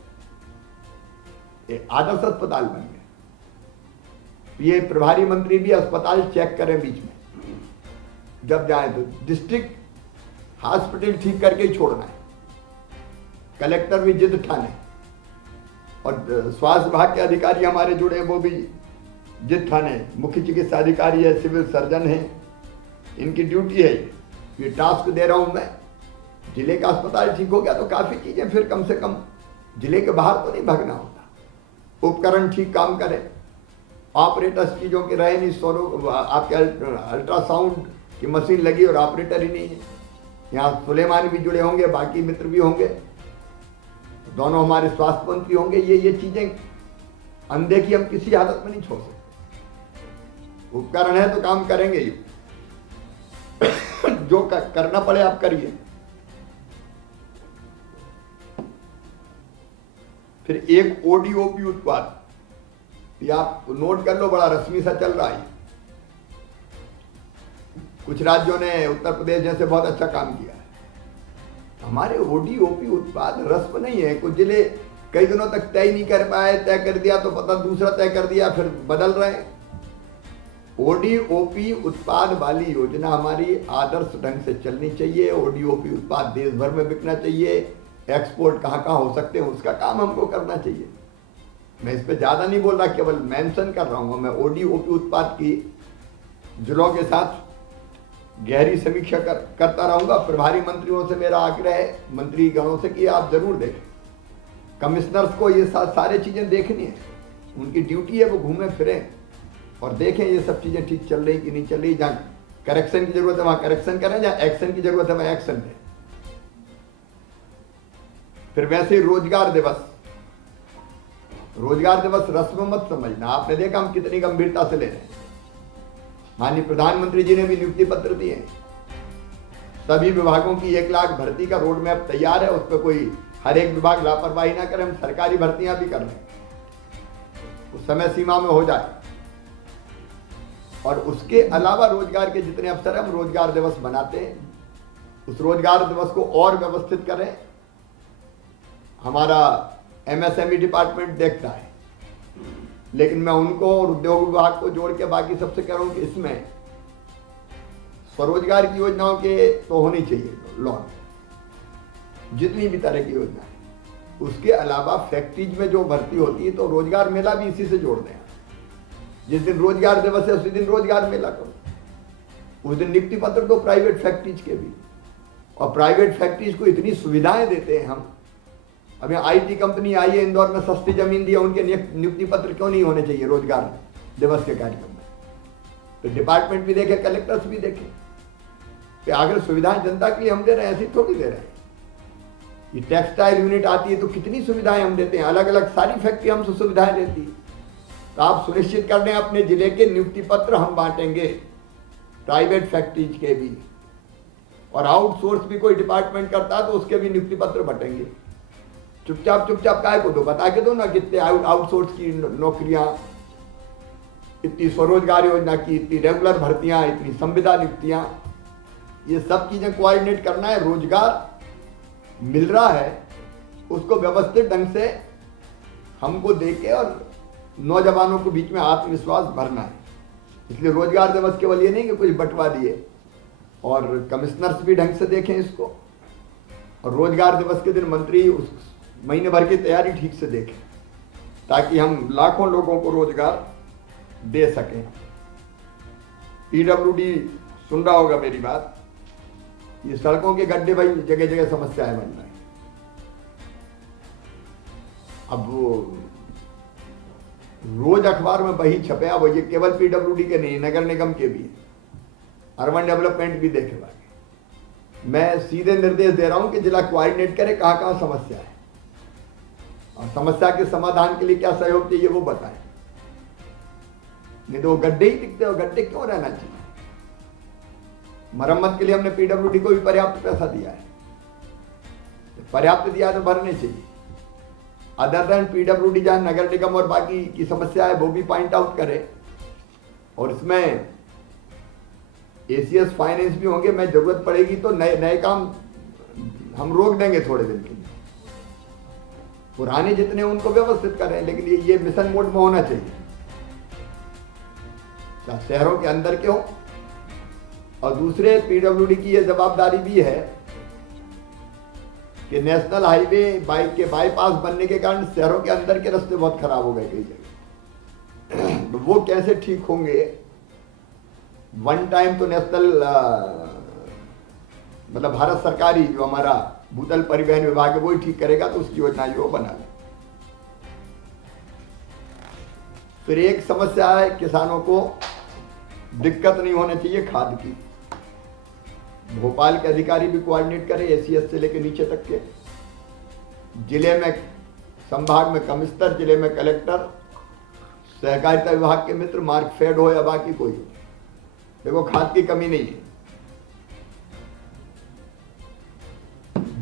आदर्श अस्पताल बन गए। ये प्रभारी मंत्री भी अस्पताल चेक करें बीच में, जब जाए तो डिस्ट्रिक्ट हॉस्पिटल ठीक करके ही छोड़ना है। कलेक्टर भी जिद ठाने और स्वास्थ्य विभाग के अधिकारी हमारे जुड़े हैं, वो भी जिद ठाने। मुख्य चिकित्सा अधिकारी है, सिविल सर्जन है, इनकी ड्यूटी है। ये टास्क दे रहा हूं मैं। जिले का अस्पताल ठीक हो गया तो काफी चीजें फिर कम से कम जिले के बाहर तो नहीं भागना होता। उपकरण ठीक काम करें, ऑपरेटर्स चीजों के रहे नहीं। सोनो आपके अल्ट्रासाउंड की मशीन लगी और ऑपरेटर ही नहीं है। यहाँ सुलेमान भी जुड़े होंगे, बाकी मित्र भी होंगे, दोनों हमारे स्वास्थ्य मंत्री होंगे। ये चीजें अनदेखी हम किसी हालत में नहीं छोड़ सकते। उपकरण है तो काम करेंगे ही। जो करना पड़े आप करिए। फिर एक ओडीओपी उत्पाद, ये आप नोट कर लो, बड़ा रस्मी सा चल रहा है। कुछ राज्यों ने, उत्तर प्रदेश जैसे, बहुत अच्छा काम किया है। हमारे ओडीओपी उत्पाद रस्म नहीं है। कुछ जिले कई दिनों तक तय नहीं कर पाए, तय कर दिया तो पता दूसरा तय कर दिया, फिर बदल रहे हैं। ओडीओपी उत्पाद वाली योजना हमारी आदर्श ढंग से चलनी चाहिए। ओडीओपी उत्पाद देश भर में बिकना चाहिए। एक्सपोर्ट कहाँ कहाँ हो सकते हैं उसका काम हमको करना चाहिए। मैं इस पे ज्यादा नहीं बोल रहा, केवल मेंशन कर रहा हूँ। मैं ओडीओपी उत्पाद की जिलों के साथ गहरी समीक्षा करता रहूंगा। प्रभारी मंत्रियों से मेरा आग्रह है, मंत्री गणों से, कि आप जरूर देखें। कमिश्नर्स को ये सारी चीजें देखनी है, उनकी ड्यूटी है, वो घूमे फिरें और देखें ये सब चीजें ठीक चल रही कि नहीं चल रही। जहाँ करेक्शन की जरूरत है वहां करेक्शन करें, जहाँ एक्शन की जरूरत है वहां एक्शन लें। फिर वैसे ही रोजगार दिवस रस्म मत समझना। आपने देखा हम कितनी गंभीरता से ले रहे हैं। माननीय प्रधानमंत्री जी ने भी नियुक्ति पत्र दिए हैं। सभी विभागों की 1 लाख भर्ती का रोड मैप तैयार है। उस पर कोई हर एक विभाग लापरवाही ना करे। हम सरकारी भर्तियां भी कर रहे हैं, उस समय सीमा में हो जाए। और उसके अलावा रोजगार के जितने अवसर हैं हम रोजगार दिवस बनाते हैं। उस रोजगार दिवस को और व्यवस्थित करें। हमारा एमएसएमई डिपार्टमेंट देखता है, लेकिन मैं उनको और उद्योग विभाग को जोड़ के बाकी सबसे कह रहा हूं कि इसमें स्वरोजगार की योजनाओं के तो होनी चाहिए लोन, जितनी भी तरह की योजना है। उसके अलावा फैक्ट्रीज में जो भर्ती होती है तो रोजगार मेला भी इसी से जोड़ दें। जिस दिन रोजगार दिवस है उसी दिन रोजगार मेला करो। उस दिन नियुक्ति पत्र तो प्राइवेट फैक्ट्रीज के भी, और प्राइवेट फैक्ट्रीज को इतनी सुविधाएं देते हैं हम। अभी आईटी कंपनी आई है इंदौर में, सस्ती जमीन दी है, उनके नियुक्ति पत्र क्यों नहीं होने चाहिए रोजगार दिवस के कार्यक्रम में? तो डिपार्टमेंट भी देखे, कलेक्टर्स भी देखे कि अगर सुविधाएं जनता के लिए हम दे रहे हैं, ऐसी थोड़ी दे रहे हैं। ये टेक्सटाइल यूनिट आती है तो कितनी सुविधाएं हम देते हैं, अलग अलग सारी फैक्ट्री हमसे सुविधाएं देती है। तो आप सुनिश्चित कर दें अपने जिले के नियुक्ति पत्र हम बांटेंगे प्राइवेट फैक्ट्रीज के भी, और आउटसोर्स भी कोई डिपार्टमेंट करता है तो उसके भी नियुक्ति पत्र बटेंगे। चुपचाप काय को दो, बता के दो ना कितने आउटसोर्स की नौकरियां, इतनी स्वरोजगार योजना की, इतनी रेगुलर भर्तियां, इतनी संविदा नियुक्तियां, ये सब चीजें कोऑर्डिनेट करना है। रोजगार मिल रहा है उसको व्यवस्थित ढंग से हमको देके और नौजवानों को बीच में आत्मविश्वास भरना है। इसलिए रोजगार दिवस केवल ये नहीं कि कुछ बंटवा दिए, और कमिश्नर्स भी ढंग से देखें इसको, और रोजगार दिवस के दिन मंत्री उस महीने भर की तैयारी ठीक से देखें, ताकि हम लाखों लोगों को रोजगार दे सकें। पीडब्ल्यूडी सुन रहा होगा मेरी बात। ये सड़कों के गड्ढे भाई जगह जगह समस्याएं बन रही। अब वो रोज अखबार में वही छपे, अब ये केवल पीडब्ल्यूडी के नहीं, नगर निगम के भी, अर्बन डेवलपमेंट भी देखे बाकी। मैं सीधे निर्देश दे रहा हूं कि जिला कोऑर्डिनेट करे कहां कहां समस्या है, और समस्या के समाधान के लिए क्या सहयोग चाहिए वो बताएं। नहीं तो गड्ढे ही दिखते हो, गड्ढे क्यों रहना चाहिए? मरम्मत के लिए हमने पीडब्ल्यूडी को भी पर्याप्त पैसा दिया है, पर्याप्त दिया तो भरने चाहिए। अदर देन पीडब्ल्यूडी जहां नगर निगम और बाकी की समस्या है वो भी पॉइंट आउट करे, और इसमें एसीएस फाइनेंस भी होंगे। मैं जरूरत पड़ेगी तो नए काम हम रोक देंगे थोड़े दिन के लिए, पुराने जितने उनको व्यवस्थित करें, लेकिन ये मिशन मोड में होना चाहिए, चाहे शहरों के अंदर के हो। और दूसरे पीडब्ल्यूडी की ये जवाबदारी भी है कि नेशनल हाईवे के बाईपास बनने के कारण शहरों के अंदर के रास्ते बहुत खराब हो गए कई जगह। तो वो कैसे ठीक होंगे? वन टाइम तो नेशनल मतलब भारत सरकार ही, जो हमारा भूतल परिवहन विभाग है, वो ही ठीक करेगा, तो उसकी योजना जो बना ले। फिर एक समस्या है, किसानों को दिक्कत नहीं होनी चाहिए खाद की। भोपाल के अधिकारी भी कोऑर्डिनेट करें, एसीएस से लेकर नीचे तक के। जिले में संभाग में कमिश्नर, जिले में कलेक्टर, सहकारिता विभाग के मित्र, मार्क फेड हो या बाकी कोई हो, देखो खाद की कमी नहीं है।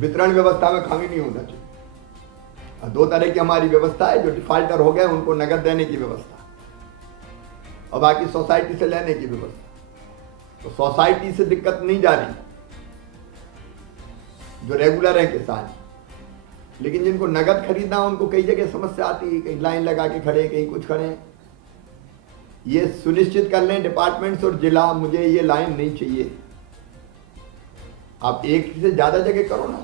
वितरण व्यवस्था में खामी नहीं होना चाहिए। 2 तरह की हमारी व्यवस्था है, जो डिफॉल्टर हो गए उनको नगद देने की व्यवस्था, और बाकी सोसाइटी से लेने की व्यवस्था। तो सोसाइटी से दिक्कत नहीं जा रही, जो रेगुलर है किसान, लेकिन जिनको नगद खरीदना उनको कई जगह समस्या आती है, कहीं लाइन लगा के खड़े, कहीं कुछ खड़े। ये सुनिश्चित कर लें डिपार्टमेंट्स और जिला, मुझे ये लाइन नहीं चाहिए। आप एक से ज्यादा जगह करो ना।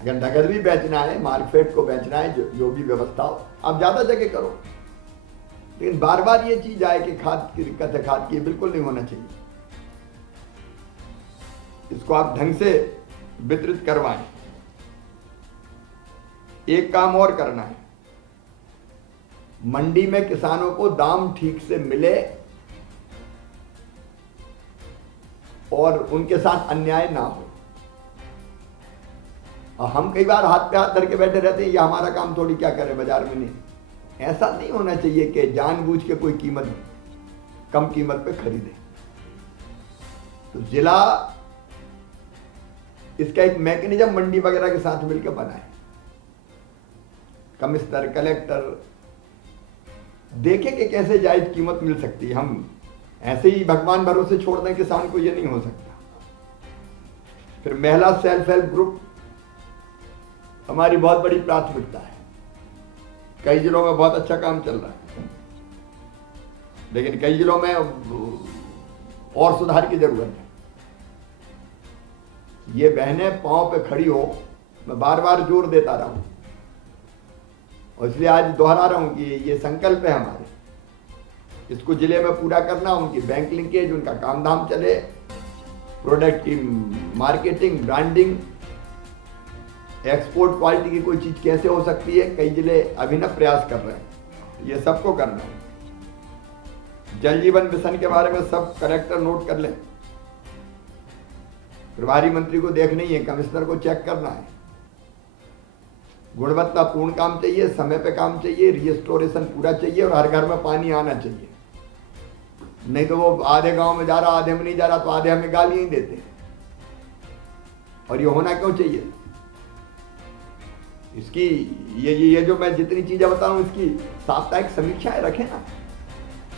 अगर नगद भी बेचना है, मार्केट को बेचना है, जो भी व्यवस्था हो, आप ज्यादा जगह करो। लेकिन बार बार ये चीज आए कि खाद की दिक्कत है, खाद की, बिल्कुल नहीं होना चाहिए। इसको आप ढंग से वितरित करवाएं। एक काम और करना है, मंडी में किसानों को दाम ठीक से मिले और उनके साथ अन्याय ना हो। और हम कई बार हाथ पे हाथ धर के बैठे रहते हैं, ये हमारा काम थोड़ी, क्या करे बाजार में। नहीं, ऐसा नहीं होना चाहिए कि जानबूझ के कोई कीमत कम कीमत पे खरीदे। तो जिला इसका एक मैकेनिज्म मंडी वगैरह के साथ मिलकर बनाए, कमिश्नर कलेक्टर देखें कि कैसे जायज कीमत मिल सकती है। हम ऐसे ही भगवान भरोसे छोड़ दें किसान को, ये नहीं हो सकता। फिर महिला सेल्फ हेल्प ग्रुप हमारी बहुत बड़ी प्राथमिकता है। कई जिलों में बहुत अच्छा काम चल रहा है, लेकिन कई जिलों में और सुधार की जरूरत है। ये बहनें पांव पे खड़ी हो, मैं बार बार जोर देता रहा हूं और इसलिए आज दोहरा रहा हूं कि ये संकल्प है हमारे, इसको जिले में पूरा करना। उनकी बैंक लिंकेज, उनका काम धाम चले, प्रोडक्ट की मार्केटिंग, ब्रांडिंग, एक्सपोर्ट क्वालिटी की कोई चीज कैसे हो सकती है, कई जिले अभिनव प्रयास कर रहे हैं, ये सबको करना है। जल जीवन मिशन के बारे में सब कलेक्टर नोट कर लें, प्रभारी मंत्री को देखना ही है, कमिश्नर को चेक करना है। गुणवत्तापूर्ण काम चाहिए, समय पे काम चाहिए, रिस्टोरेशन पूरा चाहिए और हर घर में पानी आना चाहिए। नहीं तो वो आधे गांव में जा रहा, आधे में नहीं जा रहा, तो आधे हमें गालियां ही देते हैं। और ये होना क्यों चाहिए? इसकी ये जो मैं जितनी चीजें बता रहा हूं, इसकी साप्ताहिक समीक्षाएं रखें ना।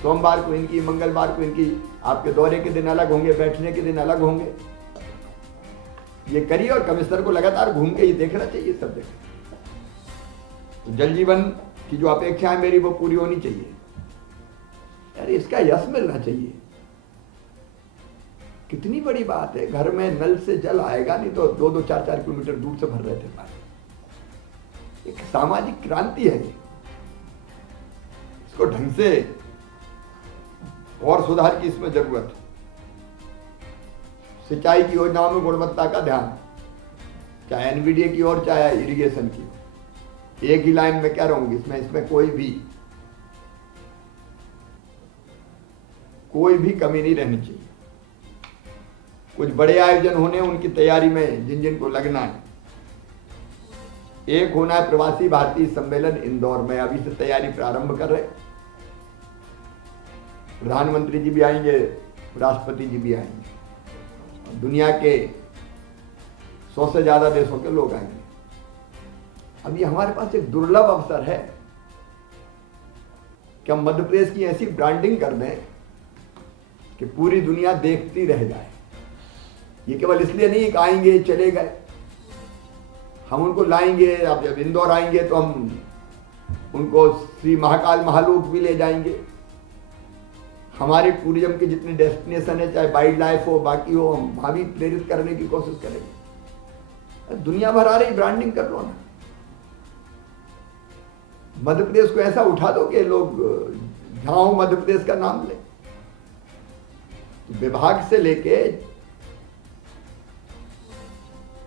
सोमवार को इनकी, मंगलवार को इनकी, आपके दौरे के दिन अलग होंगे, बैठने के दिन अलग होंगे। ये करिए और कमिश्नर को लगातार घूम के ये देखना चाहिए, सब देखें। तो जल जीवन की जो अपेक्षा है मेरी, वो पूरी होनी चाहिए यार, इसका यश मिलना चाहिए। कितनी बड़ी बात है, घर में नल से जल आएगा, नहीं तो 2-2, 4-4 किलोमीटर दूर से भर रहे थे पानी। एक सामाजिक क्रांति है, इसको ढंग से और सुधार की इसमें जरूरत है। सिंचाई की योजनाओं में गुणवत्ता का ध्यान, चाहे एनवीडीए की और चाहे इरिगेशन की, एक ही लाइन में क्या रहूंगी, इसमें कोई भी कमी नहीं रहनी चाहिए। कुछ बड़े आयोजन होने, उनकी तैयारी में जिन जिन को लगना है। एक होना है प्रवासी भारतीय सम्मेलन इंदौर में, अभी से तैयारी प्रारंभ कर रहे। प्रधानमंत्री जी भी आएंगे, राष्ट्रपति जी भी आएंगे, दुनिया के 100 से ज्यादा देशों के लोग आएंगे। अभी हमारे पास एक दुर्लभ अवसर है कि हम मध्य प्रदेश की ऐसी ब्रांडिंग कर दें कि पूरी दुनिया देखती रह जाए। ये केवल इसलिए नहीं कि आएंगे चले गए, हम उनको लाएंगे। अब जब इंदौर आएंगे तो हम उनको श्री महाकाल महालोक भी ले जाएंगे। हमारे टूरिज्म के जितने डेस्टिनेशन है, चाहे वाइल्ड लाइफ हो, बाकी हो, हम वहां भी प्रेरित करने की कोशिश करेंगे। दुनिया भर आ रही, ब्रांडिंग कर लो ना। मध्य प्रदेश को ऐसा उठा दो कि लोग जहां हो मध्य प्रदेश का नाम ले। विभाग से लेके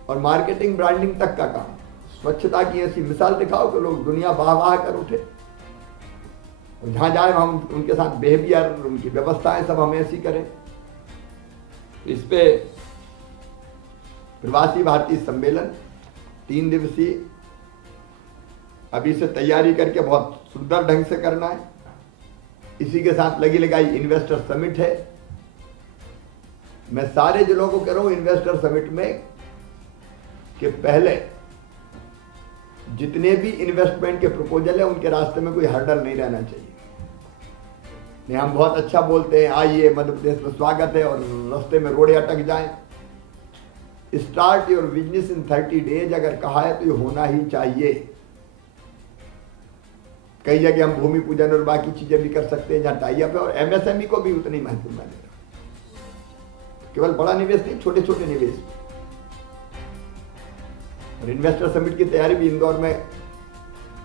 और मार्केटिंग ब्रांडिंग तक का काम, स्वच्छता की ऐसी मिसाल दिखाओ कि लोग दुनिया वाह वाह कर उठे। और जहां जाए हम उनके साथ बिहेवियर, उनकी व्यवस्थाएं सब हम ऐसी करें। इस पे प्रवासी भारतीय सम्मेलन 3 दिवसीय, अभी से तैयारी करके बहुत सुंदर ढंग से करना है। इसी के साथ लगी लगाई इन्वेस्टर समिट है। मैं सारे जिलों को कह रहा हूं इन्वेस्टर समिट में कि पहले जितने भी इन्वेस्टमेंट के प्रपोजल है, उनके रास्ते में कोई हर्डल नहीं रहना चाहिए। नहीं, हम बहुत अच्छा बोलते हैं, आइए मध्य प्रदेश में स्वागत है, और रास्ते में रोड़े अटक जाएं। Start your business in 30 days अगर कहा है तो ये होना ही चाहिए। कई जगह हम भूमि पूजन और बाकी चीजें भी कर सकते हैं जहां टाई अप है, और एमएसएमई को भी उतनी महत्व मैं दे रहा हूं। केवल बड़ा निवेश नहीं, छोटे छोटे निवेश। और इन्वेस्टर समिट की तैयारी भी इंदौर में,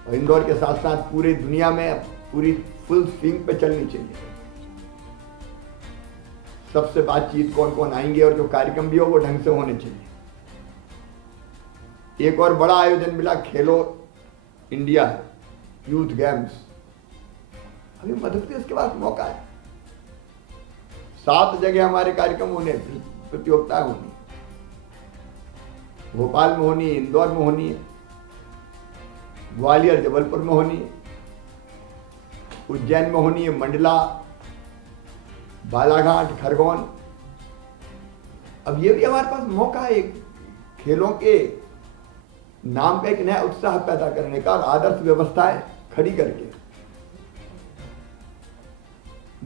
और इंदौर के साथ साथ पूरी दुनिया में पूरी फुल स्विंग पे चलनी चाहिए। सबसे बातचीत, कौन कौन आएंगे, और जो कार्यक्रम भी हो वो ढंग से होने चाहिए। एक और बड़ा आयोजन मिला, खेलो इंडिया यूथ गेम्स। अभी मध्य प्रदेश के पास मौका है, 7 जगह हमारे कार्यक्रम होने, प्रतियोगिता होनी। भोपाल में होनी है, इंदौर में होनी है, ग्वालियर जबलपुर में होनी है, उज्जैन में होनी है, मंडला, बालाघाट, खरगोन। अब ये भी हमारे पास मौका है एक खेलों के नाम पे एक नया उत्साह पैदा करने का और आदर्श व्यवस्थाएं खड़ी करके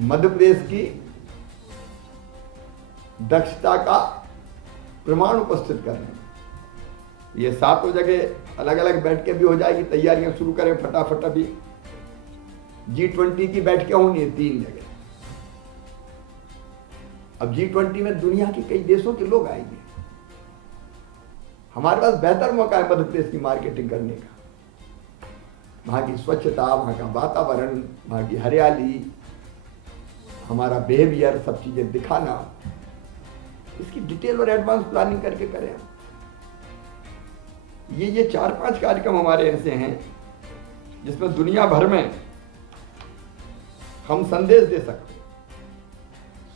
मध्य प्रदेश की दक्षता का प्रमाण उपस्थित करने। ये सातों जगह अलग अलग बैठकें भी हो जाएगी, तैयारियां शुरू करें फटाफट। अभी G20 की बैठकें होनी है 3 जगह। अब G20 में दुनिया के कई देशों के लोग आएंगे। हमारे पास बेहतर मौका है मध्य प्रदेश की मार्केटिंग करने का। वहां की स्वच्छता, वहां का वातावरण, वहां की हरियाली, हमारा बिहेवियर, सब चीजें दिखाना, इसकी डिटेल और एडवांस प्लानिंग करके करें। ये 4-5 कार्यक्रम हमारे ऐसे हैं जिसमें दुनिया भर में हम संदेश दे सकते हैं।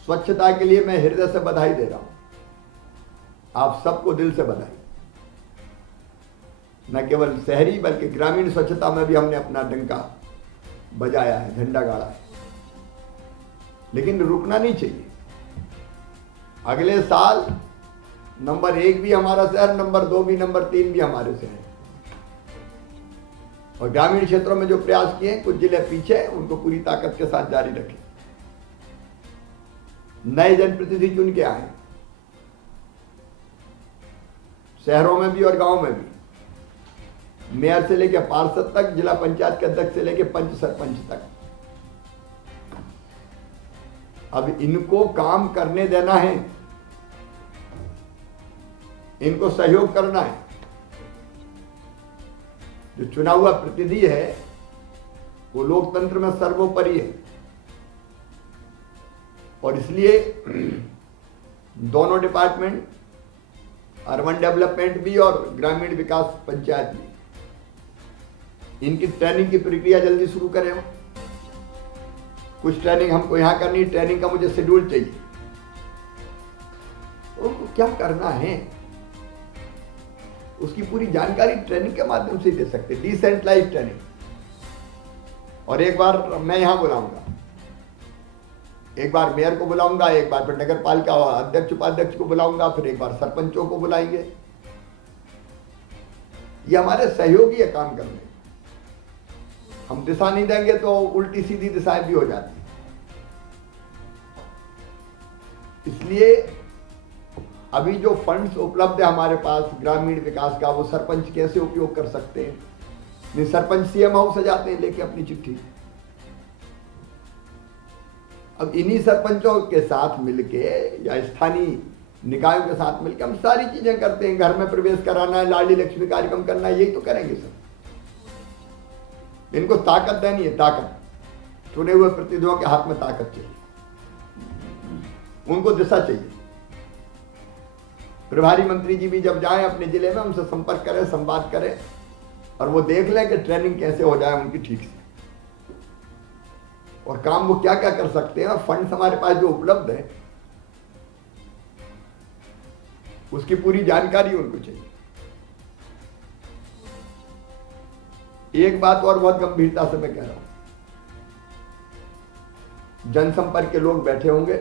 स्वच्छता के लिए मैं हृदय से बधाई दे रहा हूं, आप सबको दिल से बधाई। न केवल शहरी बल्कि ग्रामीण स्वच्छता में भी हमने अपना डंका बजाया है, झंडा गाड़ा है। लेकिन रुकना नहीं चाहिए। अगले साल नंबर 1 भी हमारा शहर, नंबर 2 भी, नंबर 3 भी हमारे से है। और ग्रामीण क्षेत्रों में जो प्रयास किए, कुछ जिले पीछे, उनको पूरी ताकत के साथ जारी रखें। नए जनप्रतिनिधि चुन के आए, शहरों में भी और गांव में भी, मेयर से लेकर पार्षद तक, जिला पंचायत के अध्यक्ष से लेकर पंच सरपंच तक। अब इनको काम करने देना है, इनको सहयोग करना है। जो चुना हुआ प्रतिनिधि है वो लोकतंत्र में सर्वोपरि है, और इसलिए दोनों डिपार्टमेंट, अर्बन डेवलपमेंट भी और ग्रामीण विकास पंचायत भी, इनकी ट्रेनिंग की प्रक्रिया जल्दी शुरू करें। कुछ ट्रेनिंग हमको यहां करनी, ट्रेनिंग का मुझे शेड्यूल चाहिए। उनको क्या करना है उसकी पूरी जानकारी ट्रेनिंग के माध्यम से दे सकते, डिसेंट्रलाइज ट्रेनिंग। और एक बार मैं यहां बुलाऊंगा, एक बार मेयर को बुलाऊंगा, एक बार फिर नगर पालिका अध्यक्ष उपाध्यक्ष को बुलाऊंगा, फिर एक बार सरपंचों को बुलाएंगे। ये हमारे सहयोगी है काम करने। हम दिशा नहीं देंगे तो उल्टी सीधी दिशाएं भी हो जाती। इसलिए अभी जो फंड्स उपलब्ध है हमारे पास ग्रामीण विकास का, वो सरपंच कैसे उपयोग कर सकते हैं। नहीं, सरपंच सीएम हाउस से जाते हैं लेके अपनी चिट्ठी। अब इन्हीं सरपंचों के साथ मिलके या स्थानीय निकायों के साथ मिलके हम सारी चीजें करते हैं। घर में प्रवेश कराना है, लाडली लक्ष्मी कार्यक्रम करना है, यही तो करेंगे सर। इनको ताकत देनी है, ताकत। चुने हुए प्रतिनिधियों के हाथ में ताकत चाहिए, उनको दिशा चाहिए। प्रभारी मंत्री जी भी जब जाएं अपने जिले में, उनसे संपर्क करें, संवाद करें, और वो देख लें कि ट्रेनिंग कैसे हो जाए उनकी ठीक से, और काम वो क्या क्या कर सकते हैं। फंड्स हमारे पास जो उपलब्ध है उसकी पूरी जानकारी उनको चाहिए। एक बात और बहुत गंभीरता से मैं कह रहा हूं, जनसंपर्क के लोग बैठे होंगे,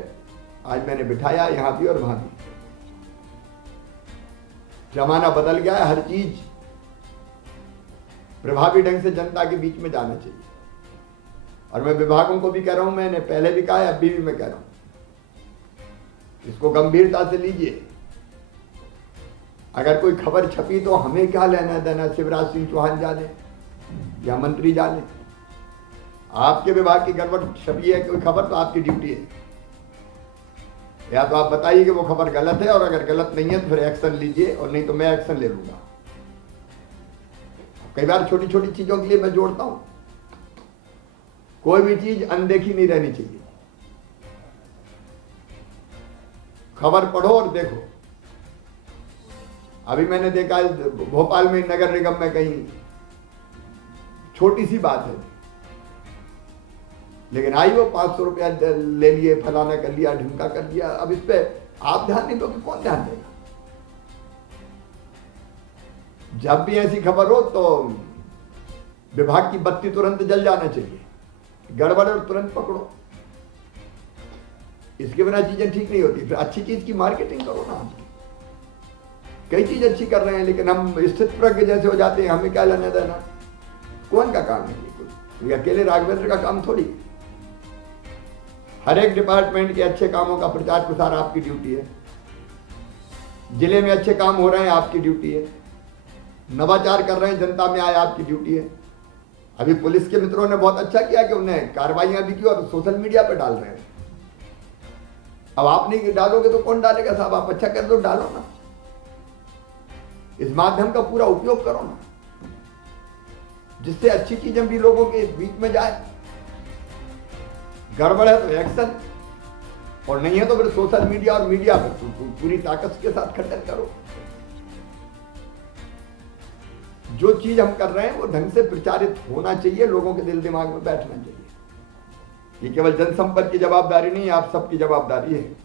आज मैंने बिठाया यहां भी और वहां भी। जमाना बदल गया है, हर चीज प्रभावी ढंग से जनता के बीच में जाना चाहिए। और मैं विभागों को भी कह रहा हूं, मैंने पहले भी कहा है, अभी भी मैं कह रहा हूं, इसको गंभीरता से लीजिए। अगर कोई खबर छपी तो हमें क्या लेना देना, शिवराज सिंह चौहान जाने या मंत्री जाने। आपके विभाग की गड़बड़ छपी है कोई खबर तो आपकी ड्यूटी है, या तो आप बताइए कि वो खबर गलत है, और अगर गलत नहीं है तो फिर एक्शन लीजिए, और नहीं तो मैं एक्शन ले लूंगा। कई बार छोटी छोटी चीजों के लिए मैं जोड़ता हूं, कोई भी चीज अनदेखी नहीं रहनी चाहिए। खबर पढ़ो और देखो। अभी मैंने देखा भोपाल में नगर निगम में कहीं छोटी सी बात है, लेकिन आई वो 500 रुपया ले लिए, फलाना कर लिया, ढिमका कर लिया। अब इस पे आप ध्यान नहीं दोगे, कौन ध्यान देगा। जब भी ऐसी खबर हो तो विभाग की बत्ती तुरंत जल जाना चाहिए, गड़बड़ और तुरंत पकड़ो। इसके बिना चीजें ठीक नहीं होती। फिर अच्छी चीज की मार्केटिंग करो ना। कई चीज अच्छी कर रहे हैं लेकिन हम स्थित प्रज्ञ जैसे हो जाते हैं, हमें क्या लेना देना। कौन का काम है ये अकेले राघवेंद्र का काम थोड़ी। हर एक डिपार्टमेंट के अच्छे कामों का प्रचार प्रसार आपकी ड्यूटी है। जिले में अच्छे काम हो रहे हैं, आपकी ड्यूटी है। नवाचार कर रहे हैं, जनता में आए, आपकी ड्यूटी है। अभी पुलिस के मित्रों ने बहुत अच्छा किया कि उन्हें कार्रवाइयां भी की और सोशल मीडिया पर डाल रहे हैं। अब आप नहीं डालोगे तो कौन डालेगा साहब। आप अच्छा कर दो, डालो ना। इस माध्यम का पूरा उपयोग करो ना, जिससे अच्छी चीजें भी लोगों के बीच में जाए। गड़बड़ है तो एक्शन, और नहीं है तो फिर सोशल मीडिया और मीडिया पर पूरी ताकत के साथ खंडन करो। जो चीज हम कर रहे हैं वो ढंग से प्रचारित होना चाहिए, लोगों के दिल दिमाग में बैठना चाहिए। ये केवल जनसंपर्क की जवाबदारी नहीं, आप सबकी जवाबदारी है।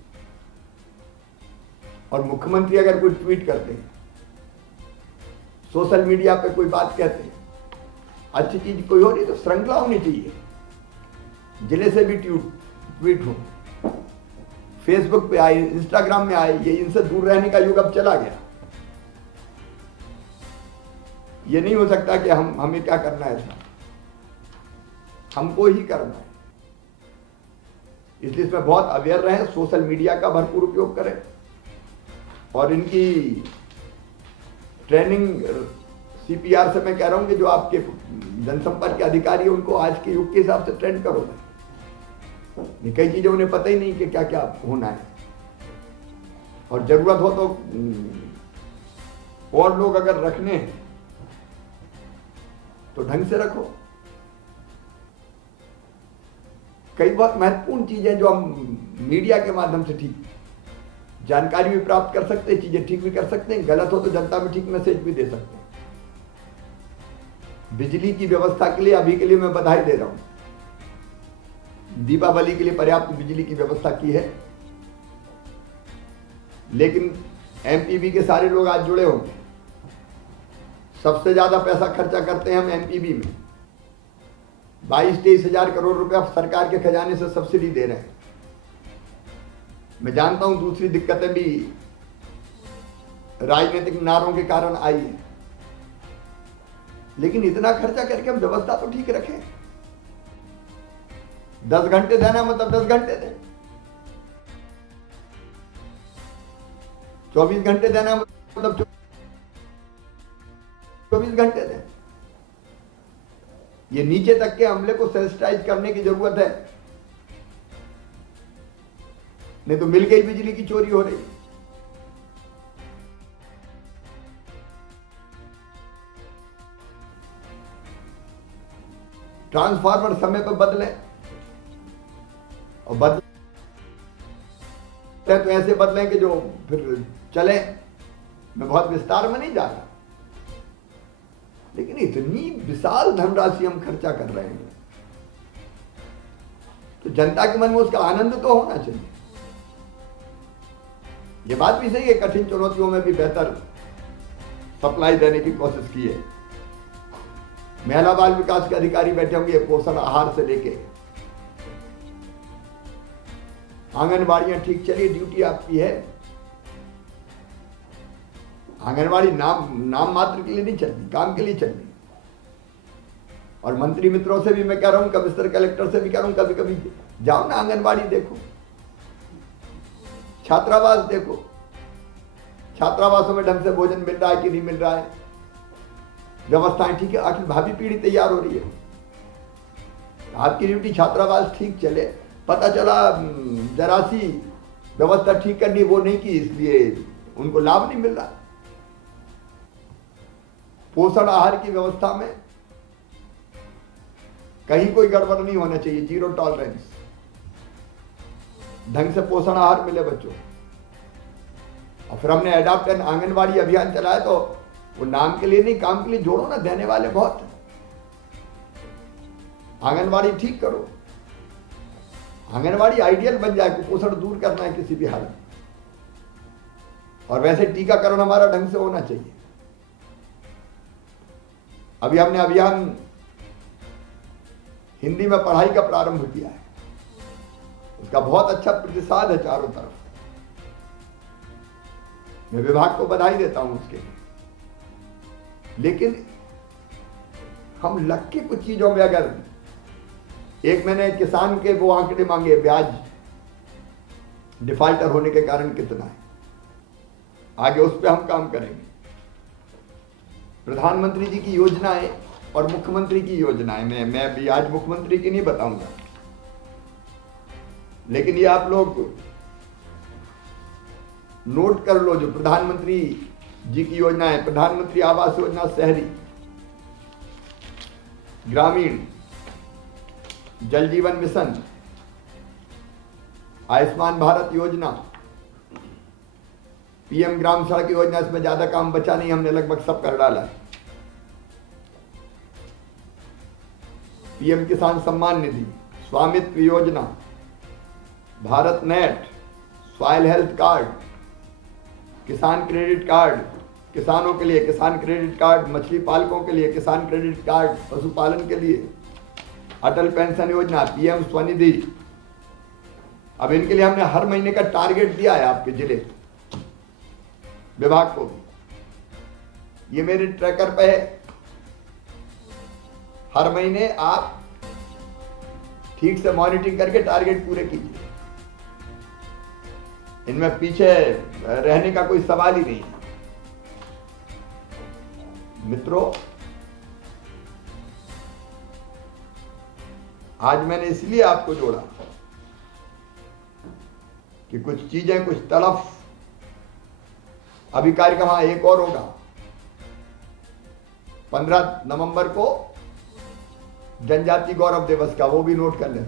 और मुख्यमंत्री अगर कोई ट्वीट करते हैं, सोशल मीडिया पे कोई बात कहते हैं, अच्छी चीज कोई हो रही तो श्रृंखला होनी चाहिए। जिले से भी ट्वीट हो, फेसबुक पे आए, इंस्टाग्राम में आए। ये इनसे दूर रहने का युग अब चला गया। ये नहीं हो सकता कि हमें क्या करना है, हमको ही करना है। इसलिए इसमें बहुत अवेयर रहें, सोशल मीडिया का भरपूर उपयोग करें और इनकी ट्रेनिंग सीपीआर से मैं कह रहा हूं कि जो आपके जनसंपर्क के अधिकारी हैं उनको आज के युग के हिसाब से ट्रेन करो। कई चीजें उन्हें पता ही नहीं कि क्या क्या होना है, और जरूरत हो तो और लोग अगर रखने हैं तो ढंग से रखो। कई बहुत महत्वपूर्ण चीजें जो हम मीडिया के माध्यम से ठीक जानकारी भी प्राप्त कर सकते हैं, चीजें ठीक भी कर सकते हैं। गलत हो तो जनता में ठीक मैसेज भी दे सकते हैं। बिजली की व्यवस्था के लिए अभी के लिए मैं बधाई दे रहा हूं। दीपावली के लिए पर्याप्त बिजली की व्यवस्था की है, लेकिन एमपीबी के सारे लोग आज जुड़े होंगे। सबसे ज्यादा पैसा खर्चा करते हैं हम एमपीबी में। 22-23 हजार करोड़ रुपया सरकार के खजाने से सब्सिडी दे रहे हैं। मैं जानता हूं दूसरी दिक्कतें भी राजनीतिक नारों के कारण आई है, लेकिन इतना खर्चा करके हम व्यवस्था तो ठीक रखें। 10 घंटे देना मतलब 10 घंटे दें, 24 घंटे देना मतलब 24 घंटे दें। ये नीचे तक के अमले को सेंसिटाइज करने की जरूरत है, नहीं तो मिल के ही बिजली की चोरी हो रही। ट्रांसफार्मर समय पर बदले, और बदले तो ऐसे बदलें कि जो फिर चले। मैं बहुत विस्तार में नहीं जा रहा, लेकिन इतनी विशाल धनराशि हम खर्चा कर रहे हैं तो जनता के मन में उसका आनंद तो होना चाहिए। ये बात भी सही है, कठिन चुनौतियों में भी बेहतर सप्लाई देने की कोशिश की है। महिला बाल विकास के अधिकारी बैठे होंगे, पोषण आहार से लेके आंगनबाड़ियां ठीक चलिए, ड्यूटी आपकी है। आंगनबाड़ी नाम मात्र के लिए नहीं चलती, काम के लिए चलती। और मंत्री मित्रों से भी मैं कह रहा हूं, कमिश्नर कलेक्टर से भी कह रहा हूं, कभी कभी जाओ ना आंगनबाड़ी देखो, छात्रावास देखो। छात्रावासों में ढंग से भोजन मिल रहा है कि नहीं मिल रहा है, व्यवस्थाएं ठीक है। आखिर भावी पीढ़ी तैयार हो रही है। आपकी ड्यूटी छात्रावास ठीक चले। पता चला जरा सी व्यवस्था ठीक करनी वो नहीं की, इसलिए उनको लाभ नहीं मिल रहा। पोषण आहार की व्यवस्था में कहीं कोई गड़बड़ नहीं होना चाहिए, 0 टॉलरेंस। ढंग से पोषण आहार मिले बच्चों। और फिर हमने एडॉप्ट एंड आंगनबाड़ी अभियान चलाया, तो वो नाम के लिए नहीं काम के लिए जोड़ो ना, देने वाले बहुत हैं। आंगनबाड़ी ठीक करो, आंगनबाड़ी आइडियल बन जाए। कुपोषण दूर करना है किसी भी हालत में। और वैसे टीकाकरण हमारा ढंग से होना चाहिए। अभी हमने अभियान हिंदी में पढ़ाई का प्रारंभ किया है, उसका बहुत अच्छा प्रतिसाद है चारों तरफ। मैं विभाग को बधाई देता हूं उसके लिए। लेकिन हम लग के कुछ चीजों में अगर एक मैंने किसान के वो आंकड़े मांगे, ब्याज डिफॉल्टर होने के कारण कितना है, आगे उस पर हम काम करेंगे। प्रधानमंत्री जी की योजनाएं और मुख्यमंत्री की योजनाएं, मैं भी आज मुख्यमंत्री की नहीं बताऊंगा, लेकिन ये आप लोग नोट कर लो। जो प्रधानमंत्री जी की योजना है, प्रधानमंत्री आवास योजना शहरी, ग्रामीण, जल जीवन मिशन, आयुष्मान भारत योजना, पीएम ग्राम सड़क योजना, इसमें ज्यादा काम बचा नहीं, हमने लगभग सब कर डाला है। पीएम किसान सम्मान निधि, स्वामित्व योजना, Bharat net, soil health card, किसान क्रेडिट कार्ड, किसानों के लिए किसान क्रेडिट कार्ड, मछली पालकों के लिए किसान क्रेडिट कार्ड, पशुपालन के लिए अटल पेंशन योजना, पीएम स्वनिधि। अब इनके लिए हमने हर महीने का टारगेट दिया है आपके जिले विभाग को भी। ये मेरे ट्रैकर पे है, हर महीने आप ठीक से मॉनिटरिंग करके टारगेट पूरे कीजिए। इनमें पीछे रहने का कोई सवाल ही नहीं। मित्रों, आज मैंने इसलिए आपको जोड़ा कि कुछ चीजें, कुछ तलफ, अभी कार्यक्रम एक और होगा 15 नवंबर को, जनजाति गौरव दिवस का, वो भी नोट कर लें।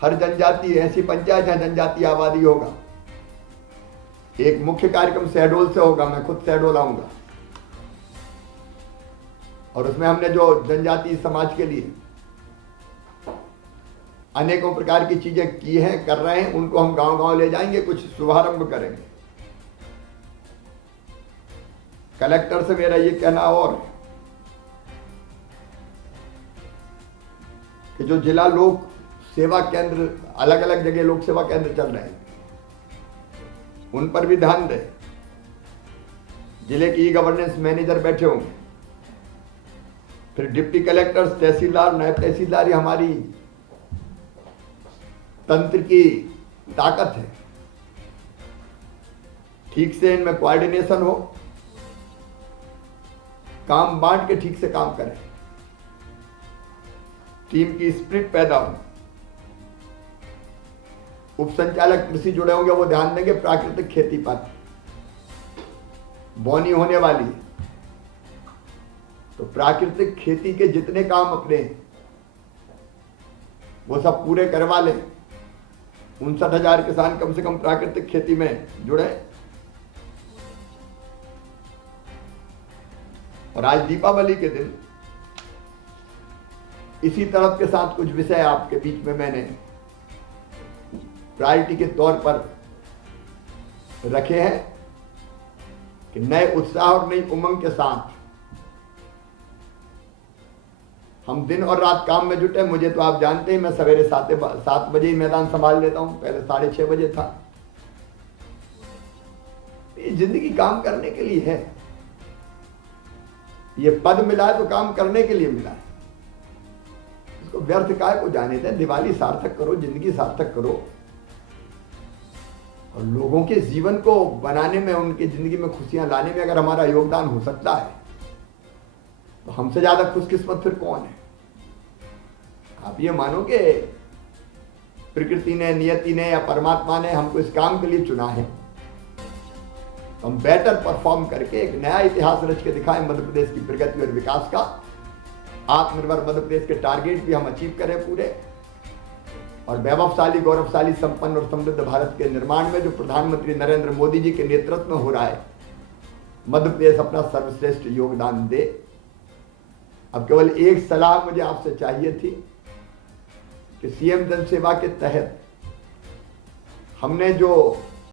हर जनजाति, ऐसी पंचायत है जनजाति आबादी होगा। एक मुख्य कार्यक्रम शहडोल से होगा, मैं खुद शहडोल आऊंगा, और उसमें हमने जो जनजाति समाज के लिए अनेकों प्रकार की चीजें की हैं, कर रहे हैं, उनको हम गांव गांव ले जाएंगे, कुछ शुभारंभ करेंगे। कलेक्टर से मेरा ये कहना और है कि जो जिला लोक सेवा केंद्र, अलग अलग जगह लोक सेवा केंद्र चल रहे हैं, उन पर भी ध्यान दें। जिले की ई गवर्नेंस मैनेजर बैठे होंगे, फिर डिप्टी कलेक्टर्स, तहसीलदार, नायब तहसीलदार, ये हमारी तंत्र की ताकत है। ठीक से इनमें कोऑर्डिनेशन हो, काम बांट के ठीक से काम करें, टीम की स्पिरिट पैदा हो। उप संचालक कृषि जुड़े होंगे, वो ध्यान देंगे प्राकृतिक खेती पर, बोनी होने वाली है, तो प्राकृतिक खेती के जितने काम अपने वो सब पूरे करवा लें। 59,000 किसान कम से कम प्राकृतिक खेती में जुड़े। और आज दीपावली के दिन इसी तरफ के साथ कुछ विषय आपके बीच में मैंने प्रायोरिटी के तौर पर रखे हैं कि नए उत्साह और नई उमंग के साथ हम दिन और रात काम में जुटे। मुझे तो आप जानते हैं, मैं सवेरे 7 बजे ही मैदान संभाल लेता हूं, पहले 6:30 बजे था। ये जिंदगी काम करने के लिए है। ये पद मिला है तो काम करने के लिए मिला है, इसको व्यर्थ काय को जाने दें। दिवाली सार्थक करो, जिंदगी सार्थक करो, और लोगों के जीवन को बनाने में, उनकी जिंदगी में खुशियां लाने में अगर हमारा योगदान हो सकता है तो हमसे ज्यादा खुशकिस्मत फिर कौन है। आप ये मानो कि प्रकृति ने, नियति ने या परमात्मा ने हमको इस काम के लिए चुना है, तो हम बेटर परफॉर्म करके एक नया इतिहास रच के दिखाएं मध्य प्रदेश की प्रगति और विकास का। आत्मनिर्भर मध्य प्रदेश के टारगेट भी हम अचीव करें पूरे, और वैभवशाली, गौरवशाली, संपन्न और समृद्ध भारत के निर्माण में जो प्रधानमंत्री नरेंद्र मोदी जी के नेतृत्व में हो रहा है, मध्य प्रदेश अपना सर्वश्रेष्ठ योगदान दे। अब केवल एक सलाह मुझे आपसे चाहिए थी कि सीएम जन सेवा के तहत हमने जो